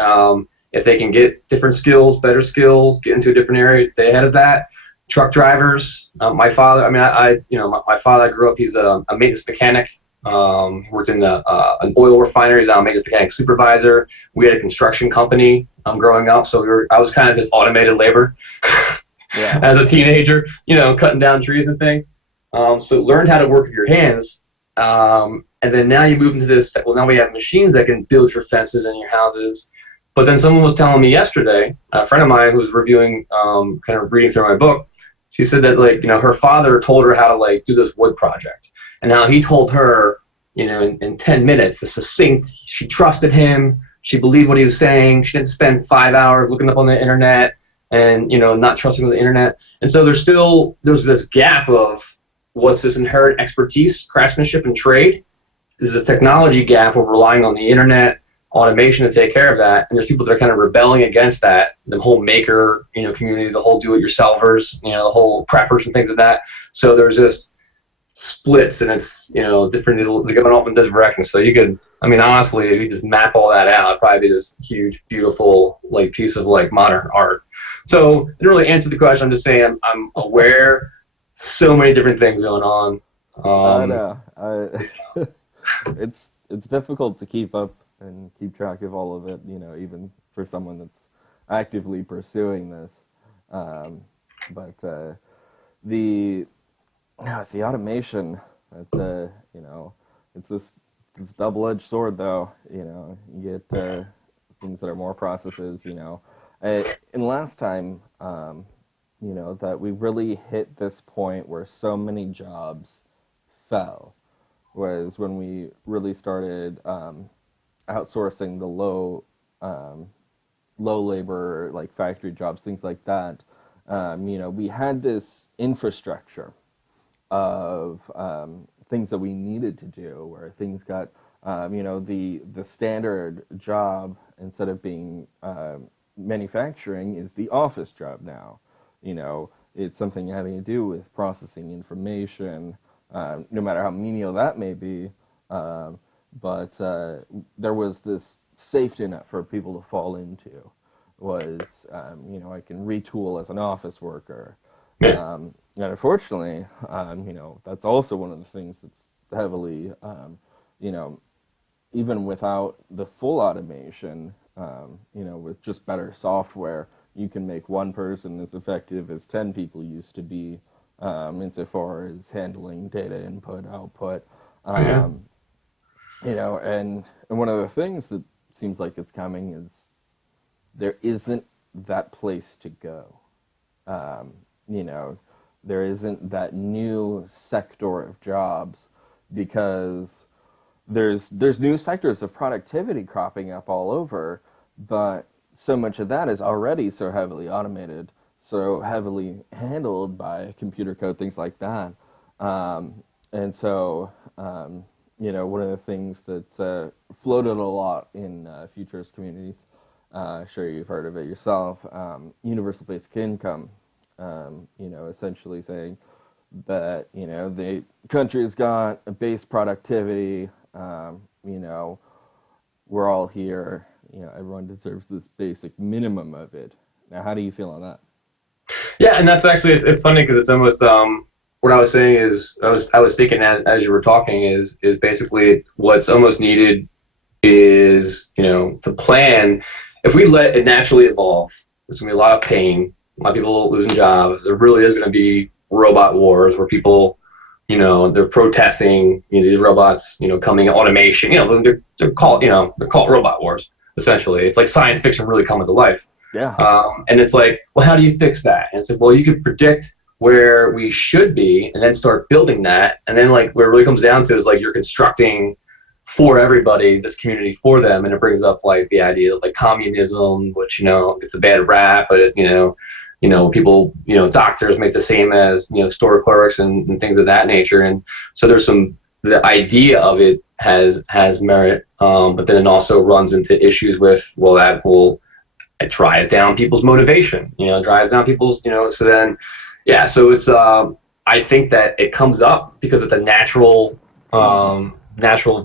If they can get different skills, better skills, get into a different area, stay ahead of that. Truck drivers. My father. I mean, my father. I grew up. He's a maintenance mechanic. Worked in an oil refinery. He's now a maintenance mechanic supervisor. We had a construction company growing up, so I was kind of just automated labor Yeah. as a teenager. Cutting down trees and things. So learned how to work with your hands. And then now you move into this. Well, now we have machines that can build your fences and your houses. But then someone was telling me yesterday, a friend of mine who was reviewing, kind of reading through my book. She said that her father told her how to do this wood project, and now he told her in 10 minutes, the succinct. She trusted him. She believed what he was saying. She didn't spend 5 hours looking up on the internet and not trusting the internet. And so there's this gap of what's this inherent expertise, craftsmanship, and trade. There's a technology gap of relying on the internet, automation to take care of that, and there's people that are kind of rebelling against that. The whole maker, community, the whole do-it-yourselfers, the whole preppers and things of that. So there's just splits, and it's different. They're going off in different directions. So you could, honestly, if you just map all that out, it'd probably be this huge, beautiful piece of modern art. So I didn't really answer the question. I'm just saying I'm aware. So many different things going on. I know. It's difficult to keep up and keep track of all of it, even for someone that's actively pursuing this. But the automation, it's this double-edged sword, though. You get things that are more processes. And last time, that we really hit this point where so many jobs fell was when we really started outsourcing the low labor, factory jobs, things like that. We had this infrastructure of things that we needed to do, where things got, the standard job, instead of being manufacturing, is the office job now. It's something having to do with processing information, no matter how menial that may be. But there was this safety net for people to fall into. Was I can retool as an office worker. And unfortunately, that's also one of the things that's heavily, even without the full automation, with just better software, you can make one person as effective as 10 people used to be, insofar as handling data input, output. And one of the things that seems like it's coming is there isn't that place to go. There isn't that new sector of jobs, because there's new sectors of productivity cropping up all over, but so much of that is already so heavily automated, so heavily handled by computer code, things like that. And so, one of the things that's floated a lot in futurist communities, sure you've heard of it yourself, universal basic income, essentially saying that, the country's got a base productivity, we're all here, everyone deserves this basic minimum of it. Now, how do you feel on that? Yeah, and that's actually, it's funny because it's almost, what I was saying is, I was thinking as you were talking is basically what's almost needed is, to plan. If we let it naturally evolve, there's going to be a lot of pain, a lot of people losing jobs. There really is going to be robot wars where people, they're protesting, these robots, coming, automation, they're called robot wars, essentially. It's like science fiction really coming to life. Yeah. And it's like, well, how do you fix that? And it's like, well, you could predict where we should be and then start building that. And then where it really comes down to is you're constructing for everybody, this community for them. And it brings up the idea of communism, which, it's a bad rap, but people, doctors make the same as, store clerks and things of that nature. And so there's some the idea of it has merit, but then it also runs into issues with, well, that will, it drives down people's motivation, drives down people's, so then, yeah, so it's, I think that it comes up because it's a natural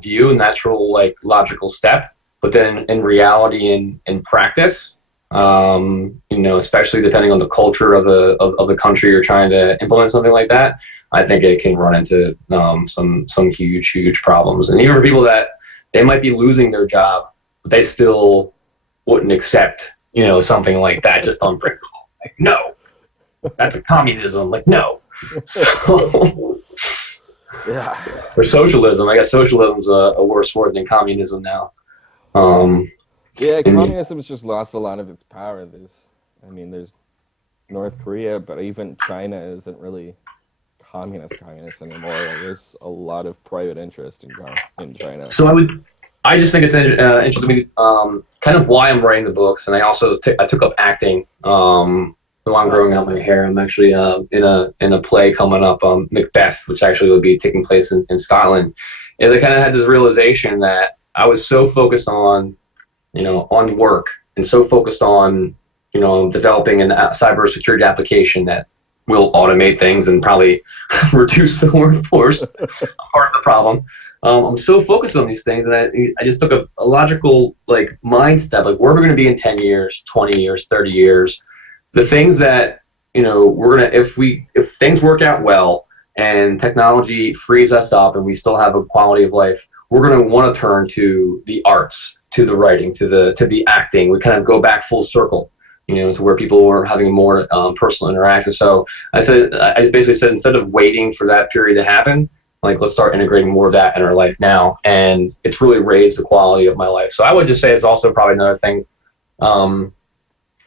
view, natural, like, logical step, but then in reality, in practice, especially depending on the culture of the country you're trying to implement something like that, I think it can run into some huge problems. And even for people that they might be losing their job, but they still wouldn't accept, something like that just on principle. Like, no, that's a communism. Like, no. So, Yeah. or socialism. I guess socialism's a worse word than communism now. Um, Yeah, and communism's just lost a lot of its power. There's North Korea, but even China isn't really communist anymore. Like, there's a lot of private interest in China. so I just think it's interesting. Kind of why I'm writing the books, and I took up acting. While I'm Oh, growing out my hair, I'm actually in a play coming up, Macbeth, which actually will be taking place in Scotland. Is I kind of had this realization that I was so focused on work and so focused on developing a cybersecurity application that will automate things and probably reduce the workforce. Part of the problem. I'm so focused on these things, and I just took a logical, like, mind step. Like, where are we going to be in 10 years, 20 years, 30 years? The things that we're gonna, if things work out well and technology frees us up and we still have a quality of life, we're going to want to turn to the arts, to the writing, to the acting. We kind of go back full circle, to where people were having more personal interaction. So I just basically said, instead of waiting for that period to happen, like, let's start integrating more of that in our life now, and it's really raised the quality of my life. So I would just say it's also probably another thing, um,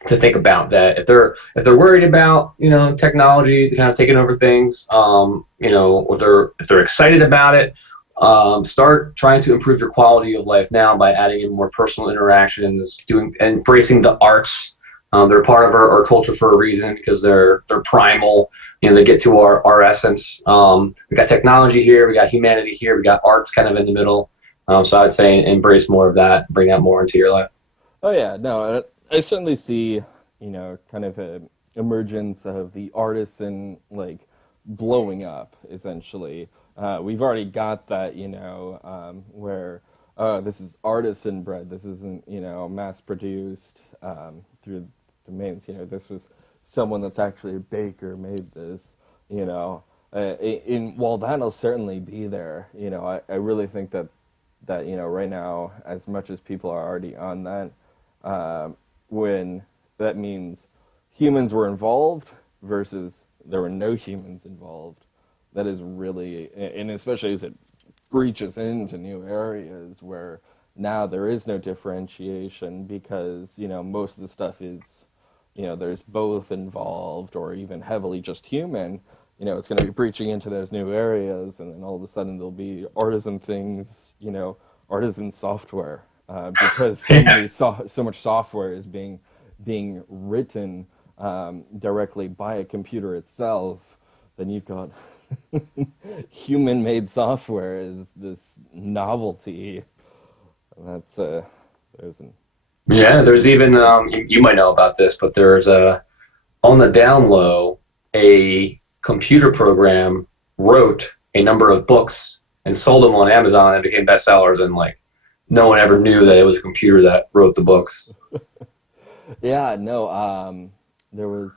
to think about, that if they're worried about technology kind of taking over things, if they're excited about it, start trying to improve your quality of life now by adding in more personal interactions, embracing the arts. They're part of our culture for a reason, because they're primal. They get to our essence. We got technology here, we got humanity here, we got arts kind of in the middle. So I'd say embrace more of that, bring that more into your life. oh yeah, no, I certainly see, kind of a emergence of the artisan, like, blowing up essentially. We've already got that, where this is artisan bread. This isn't, mass produced through the mains. This was someone that's actually a baker made this. You know, while that'll certainly be there, I really think that right now, as much as people are already on that, when that means humans were involved versus there were no humans involved. That is really, and especially as it breaches into new areas where now there is no differentiation, because most of the stuff is, there's both involved or even heavily just human. It's going to be breaching into those new areas, and then all of a sudden there'll be artisan things, artisan software, because Yeah. so much software is being written directly by a computer itself. Then you've got human-made software is this novelty. That's there's an Yeah, there's even interesting. you might know about this, but there's on the down low, a computer program wrote a number of books and sold them on Amazon and became bestsellers, and, like, no one ever knew that it was a computer that wrote the books. Yeah, no. There was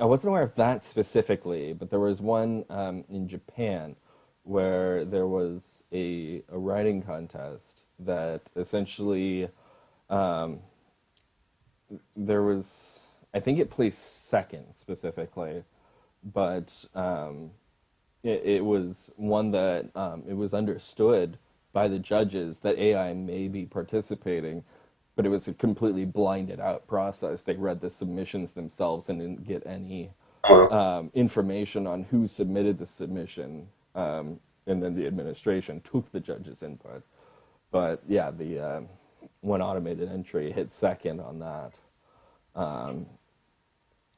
I wasn't aware of that specifically, but there was one in Japan where there was a writing contest that essentially um, there was, I think it placed second specifically, but it was one that it was understood by the judges that AI may be participating, but it was a completely blinded out process. They read the submissions themselves and didn't get any Uh, information on who submitted the submission, and then the administration took the judge's input. But yeah, the one automated entry hit second on that.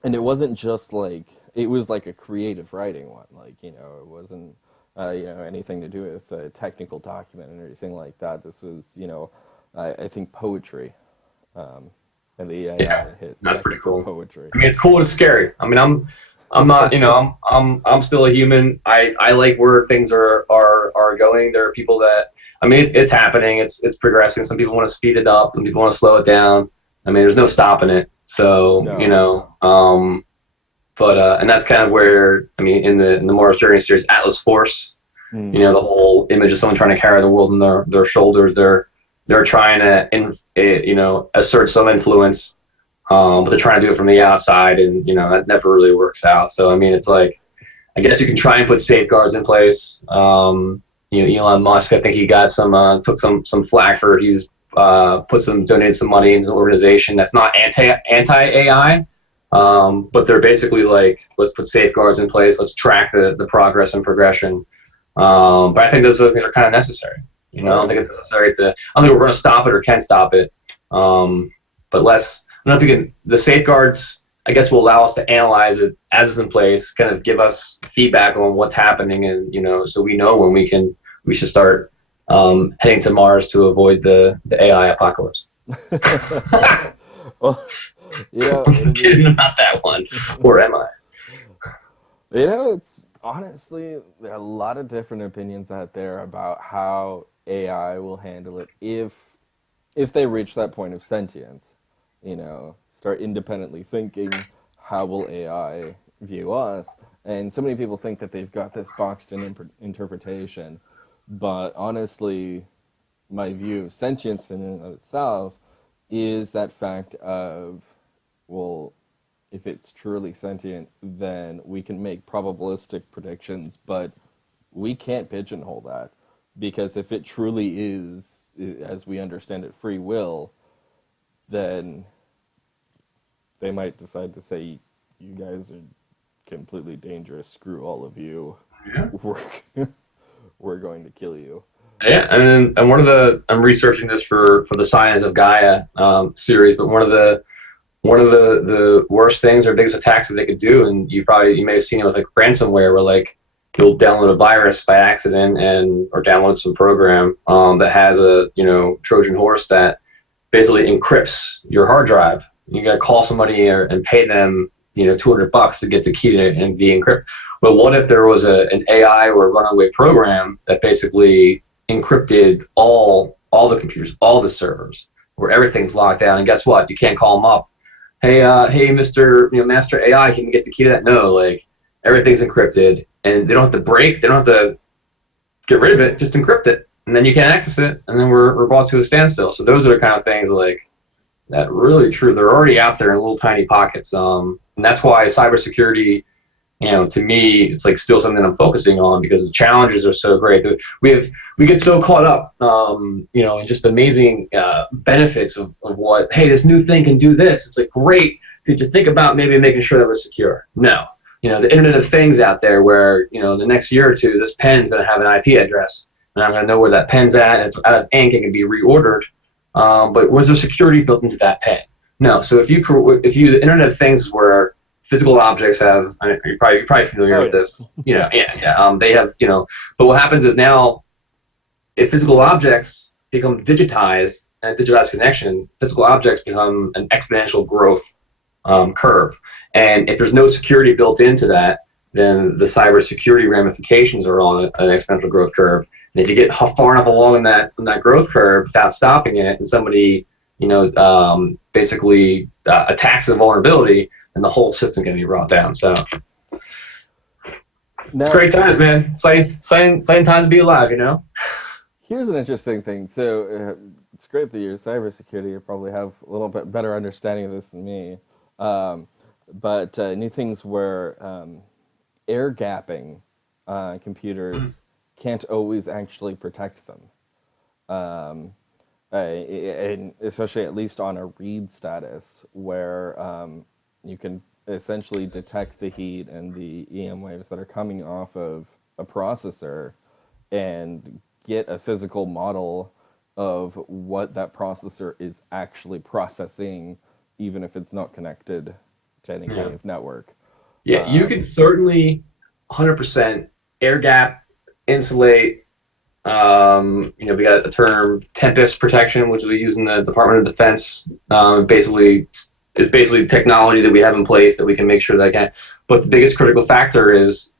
And it wasn't just like, it was like a creative writing one. Like, it wasn't anything to do with a technical document or anything like that. This was, I think poetry, and the Yeah, AI hit that's pretty second for cool. poetry. I mean, it's cool and it's scary. I mean, I'm not, I'm still a human. I like where things are going. There are people that, I mean, it's happening. It's progressing. Some people want to speed it up. Some people want to slow it down. I mean, there's no stopping it. So, No. but and that's kind of where, I mean, in the Mars Journey series, Atlas Force, Mm. the whole image of someone trying to carry the world on their shoulders. They're trying to assert some influence, but they're trying to do it from the outside, and that never really works out. So I mean, it's like, I guess you can try and put safeguards in place. Elon Musk, I think he got took some flack for he's donated some money into an organization that's not anti AI. But they're basically like, let's put safeguards in place, let's track the progress and progression. But I think those other things are kind of necessary. I don't think it's necessary I don't think we're going to stop it or can stop it. But less, I don't know if you can, the safeguards, I guess, will allow us to analyze it as it's in place, kind of give us feedback on what's happening, and so we know when we should start heading to Mars to avoid the AI apocalypse. Well, I'm just kidding about that one, or am I? it's honestly, there are a lot of different opinions out there about how AI will handle it if they reach that point of sentience. Start independently thinking, how will AI view us? And so many people think that they've got this boxed in interpretation, but honestly, my view of sentience in and of itself is that fact of, well, if it's truly sentient, then we can make probabilistic predictions, but we can't pigeonhole that. Because if it truly is, as we understand it, free will, then they might decide to say, you guys are completely dangerous, screw all of you, Yeah. we're going to kill you. Yeah, and I'm researching this for the Science of Gaia series, but one of the worst things or biggest attacks that they could do, and you may have seen it with like ransomware, where like you'll download a virus by accident or download some program that has a Trojan horse that basically encrypts your hard drive. You got to call somebody and pay them $200 to get the key to it and de-encrypt. But what if there was an AI or a runaway program that basically encrypted all the computers, all the servers, where everything's locked down? And guess what? You can't call them up. Hey, Mr. Master AI, can you get the key to that? No, like everything's encrypted, and they don't have to break. They don't have to get rid of it. Just encrypt it, and then you can't access it, and then we're brought to a standstill. So those are the kind of things like that. Really true. They're already out there in little tiny pockets. And that's why cybersecurity, to me, it's like still something I'm focusing on, because the challenges are so great. We get so caught up, in just amazing benefits of what, hey, this new thing can do this. It's like, great. Did you think about maybe making sure that was secure? No. The Internet of Things out there, where the next year or two, this pen's going to have an IP address, and I'm going to know where that pen's at. It's out of ink. It can be reordered. But was there security built into that pen? No. So if the Internet of Things is where physical objects have, you're probably familiar with this. Yeah. They have, but what happens is now, if physical objects become digitized and digitized connection, physical objects become an exponential growth curve. And if there's no security built into that, then the cybersecurity ramifications are on an exponential growth curve. And if you get far enough along in that growth curve without stopping it, and somebody basically attacks a vulnerability, then the whole system can be brought down. So it's great times, man. Exciting times to be alive, Here's an interesting thing. So it's great that you're cybersecurity. You probably have a little bit better understanding of this than me. But new things where air gapping computers can't always actually protect them. And especially at least on a read status, where you can essentially detect the heat and the EM waves that are coming off of a processor and get a physical model of what that processor is actually processing, even if it's not connected to any kind of network. Yeah, you can certainly 100% air gap insulate. We got the term tempest protection, which we use in the Department of Defense. It's basically technology that we have in place that we can make sure that can. But the biggest critical factor is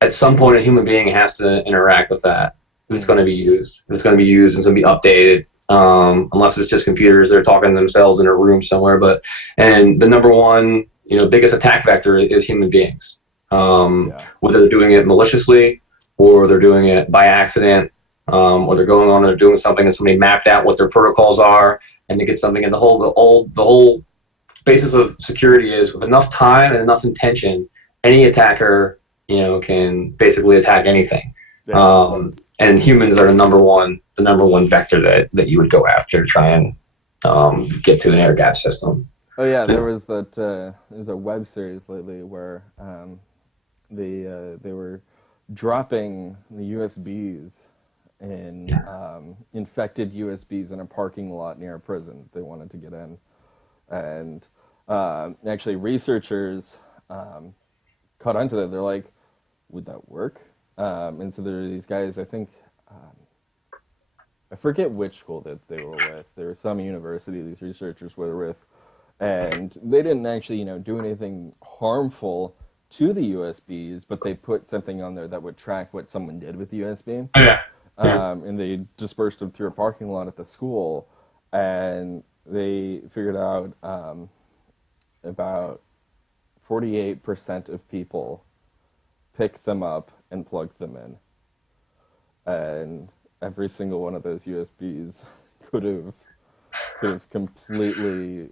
at some point a human being has to interact with that. If it's going to be used. If it's going to be used, it's going to be updated. Unless it's just computers that are talking to themselves in a room somewhere. And the number one, biggest attack vector is human beings. Whether they're doing it maliciously or they're doing it by accident, or they're going on and they're doing something and somebody mapped out what their protocols are and they get something. And the whole basis of security is with enough time and enough intention, any attacker, can basically attack anything. Yeah. And humans are the number one vector that you would go after to try and get to an air gap system. Oh yeah, there was there's a web series lately where they were dropping the USBs in infected USBs in a parking lot near a prison they wanted to get in, and actually researchers caught onto that. They're like, would that work? And so there are these guys, I think, I forget which school that they were with. There was some university these researchers were with, and they didn't actually, do anything harmful to the USBs, but they put something on there that would track what someone did with the USB. Yeah. And they dispersed them through a parking lot at the school, and they figured out about 48% of people picked them up and plugged them in. And every single one of those USBs could have completely,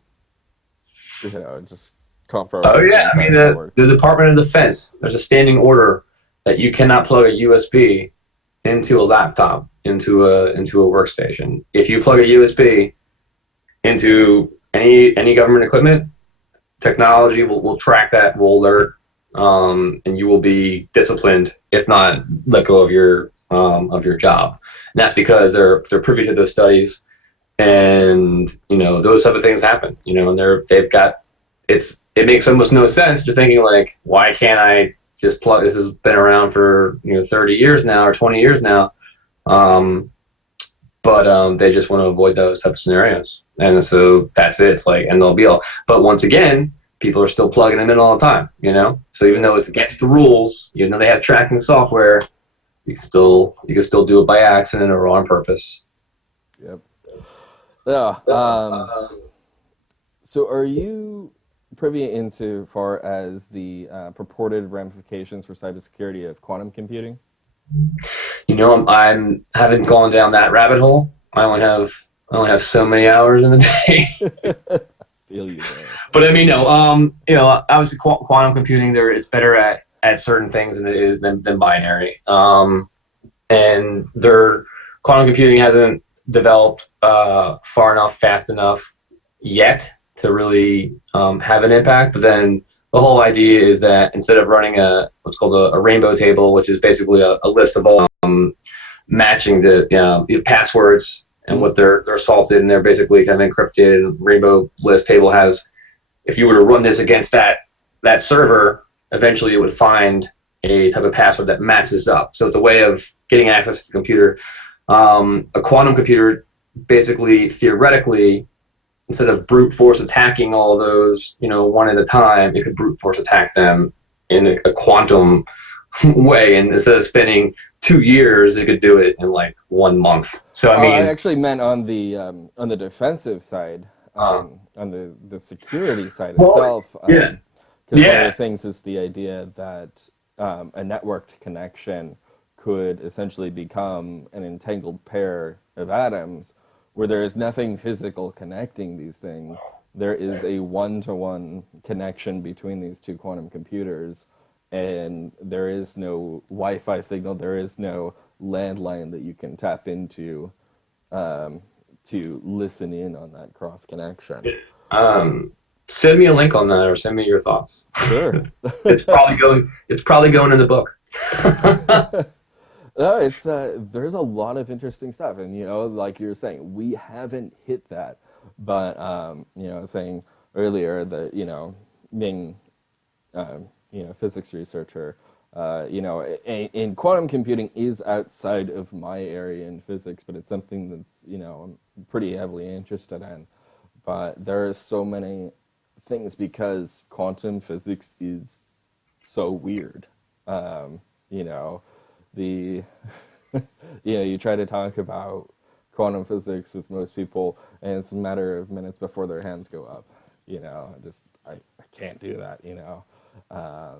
just compromised. Oh yeah, I mean the Department of Defense. There's a standing order that you cannot plug a USB into a laptop, into a workstation. If you plug a USB into any government equipment, technology will track that, will alert, and you will be disciplined, if not let go of your job. And that's because they're privy to those studies, and those type of things happen. And they've got it makes almost no sense. You're thinking like, why can't I just plug? This has been around for 30 years now or 20 years now, but they just want to avoid those type of scenarios, and so that's it. It's like, and they'll be all. But once again, people are still plugging them in all the time. So even though it's against the rules, even though they have tracking software, you can still do it by accident or on purpose. Yep. Yeah. So are you privy into far as the purported ramifications for cybersecurity of quantum computing? I haven't gone down that rabbit hole. I only have so many hours in a day. Feel you there. But I mean, no. Obviously, quantum computing it's better at certain things than binary. And quantum computing hasn't developed far enough, fast enough yet to really have an impact. But then the whole idea is that instead of running what's called a rainbow table, which is basically a list of all matching the passwords and what they're salted, and they're basically kind of encrypted. And rainbow list table has, if you were to run this against that server, eventually it would find a type of password that matches up. So it's a way of getting access to the computer. A quantum computer, basically, theoretically, instead of brute force attacking all those, one at a time, it could brute force attack them in a quantum way. And instead of spending 2 years, it could do it in like 1 month. So I mean, I actually meant on the defensive side, on the security side itself. Yeah. Because one of the things is the idea that a networked connection could essentially become an entangled pair of atoms where there is nothing physical connecting these things. There is a one-to-one connection between these two quantum computers, and there is no Wi-Fi signal, there is no landline that you can tap into to listen in on that cross connection. Send me a link on that, or send me your thoughts. Sure. It's probably going in the book. No, it's there's a lot of interesting stuff, and like you were saying, we haven't hit that. But saying earlier that being physics researcher, And quantum computing is outside of my area in physics, but it's something that's, I'm pretty heavily interested in. But there are so many things because quantum physics is so weird. Um, you know, the you try to talk about quantum physics with most people, and it's a matter of minutes before their hands go up. I can't do that. Uh,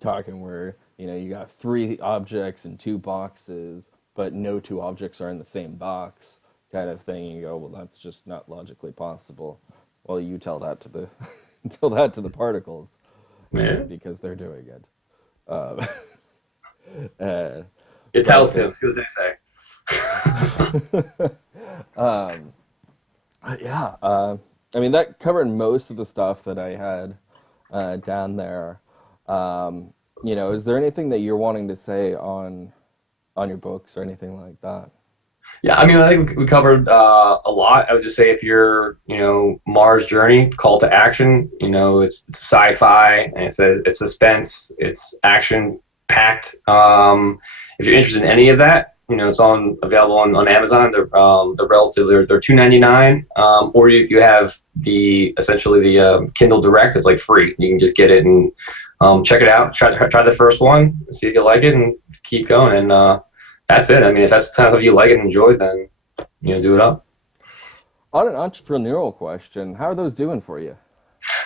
Talking where you got three objects in two boxes, but no two objects are in the same box, kind of thing. You go, well, that's just not logically possible. Well, you tell that to the tell that to the particles, Yeah. because they're doing it. Uh, uh, You tell but them, see what they say. um, yeah, I mean that covered most of the stuff that I had down there. Is there anything that you're wanting to say on your books or anything like that? Yeah, I mean, I think we covered a lot. I would just say if you're, Mars Journey, call to action, it's sci-fi, and it's suspense, it's action packed. If you're interested in any of that, it's available on Amazon. They're relatively they're $2.99. Or if you have essentially the Kindle Direct, it's like free. You can just get it and check it out. Try the first one, see if you like it, and keep going. And that's it. I mean, if that's the kind of stuff you like and enjoy, then do it up. On an entrepreneurial question, how are those doing for you?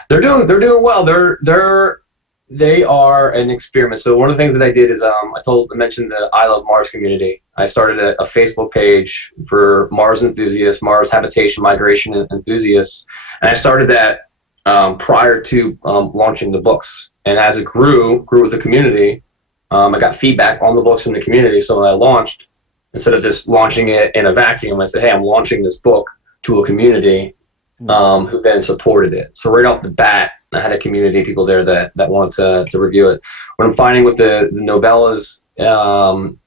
They're doing well. They are an experiment. So one of the things that I did is I mentioned the I Love Mars community. I started a Facebook page for Mars enthusiasts, Mars habitation migration enthusiasts, and I started that prior to launching the books. And as it grew with the community, I got feedback on the books from the community. So when I launched, instead of just launching it in a vacuum, I said, "Hey, I'm launching this book to a community," who then supported it. So right off the bat, I had a community of people there that wanted to review it. What I'm finding with the novellas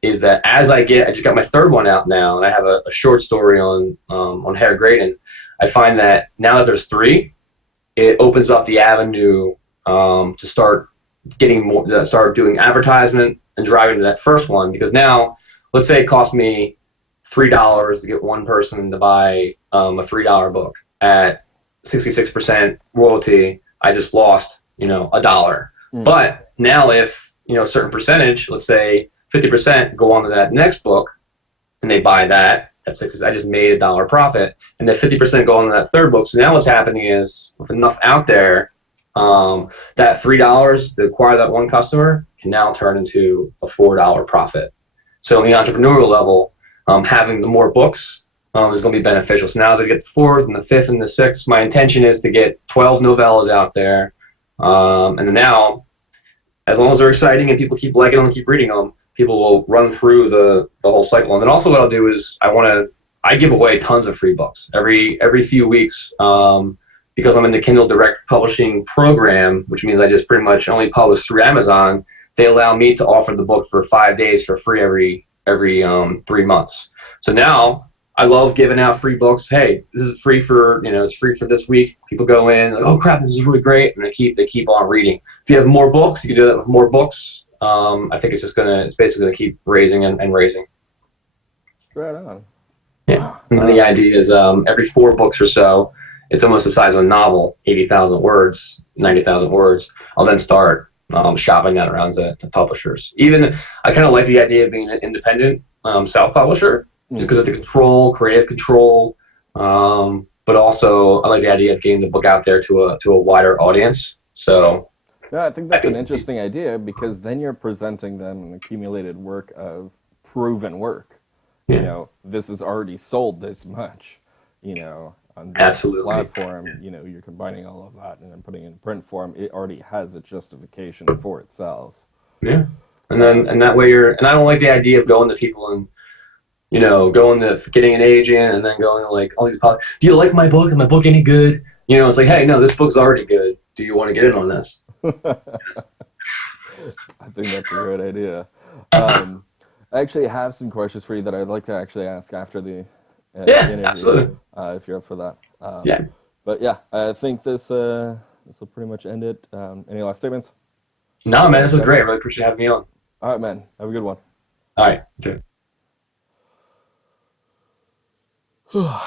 is that I just got my third one out now, and I have a short story on Hargenrader. I find that now that there's three, it opens up the avenue to start start doing advertisement and driving to that first one. Because now, let's say it cost me $3 to get one person to buy a $3 book at 66% royalty. I just lost, a dollar. But now if, a certain percentage, let's say 50% go on to that next book and they buy that at 60, I just made a dollar profit. And then 50% go on to that third book. So now what's happening is with enough out there, that $3 to acquire that one customer can now turn into a $4 profit. So on the entrepreneurial level, having the more books is going to be beneficial. So now as I get the fourth and the fifth and the sixth, my intention is to get 12 novellas out there. And then now, as long as they're exciting and people keep liking them and keep reading them, people will run through the whole cycle. And then also what I'll do is I give away tons of free books every few weeks. Because I'm in the Kindle Direct publishing program, which means I just pretty much only publish through Amazon. They allow me to offer the book for 5 days for free every 3 months. So now I love giving out free books. Hey, this is free for it's free for this week. People go in, like, oh crap, this is really great, and they keep on reading. If you have more books, you can do that with more books. I think it's basically gonna keep raising and raising. Right on. Yeah, and then the idea is every 4 books or so. It's almost the size of a novel, 80,000 words, 90,000 words. I'll then start shopping that around to publishers. Even I kind of like the idea of being an independent self-publisher, just because of the creative control. But also, I like the idea of getting the book out there to a wider audience. So, yeah, I think that's an interesting idea, because then you're presenting them an accumulated work of proven work. Yeah. This is already sold this much. On this Absolutely. platform, you're combining all of that and then putting it in print form. It already has a justification for itself. Yeah, and that way and I don't like the idea of going to people and going to getting an agent and then going to like all these do you like my book? Is my book any good? It's like, hey, no, this book's already good. Do you want to get in on this? I think that's a great idea. I actually have some questions for you that I'd like to actually ask after the interview. Absolutely. If you're up for that. Yeah. But yeah, I think this will pretty much end it. Any last statements? No, man, this was great. I really appreciate having me on. All right, man. Have a good one. All right, you too.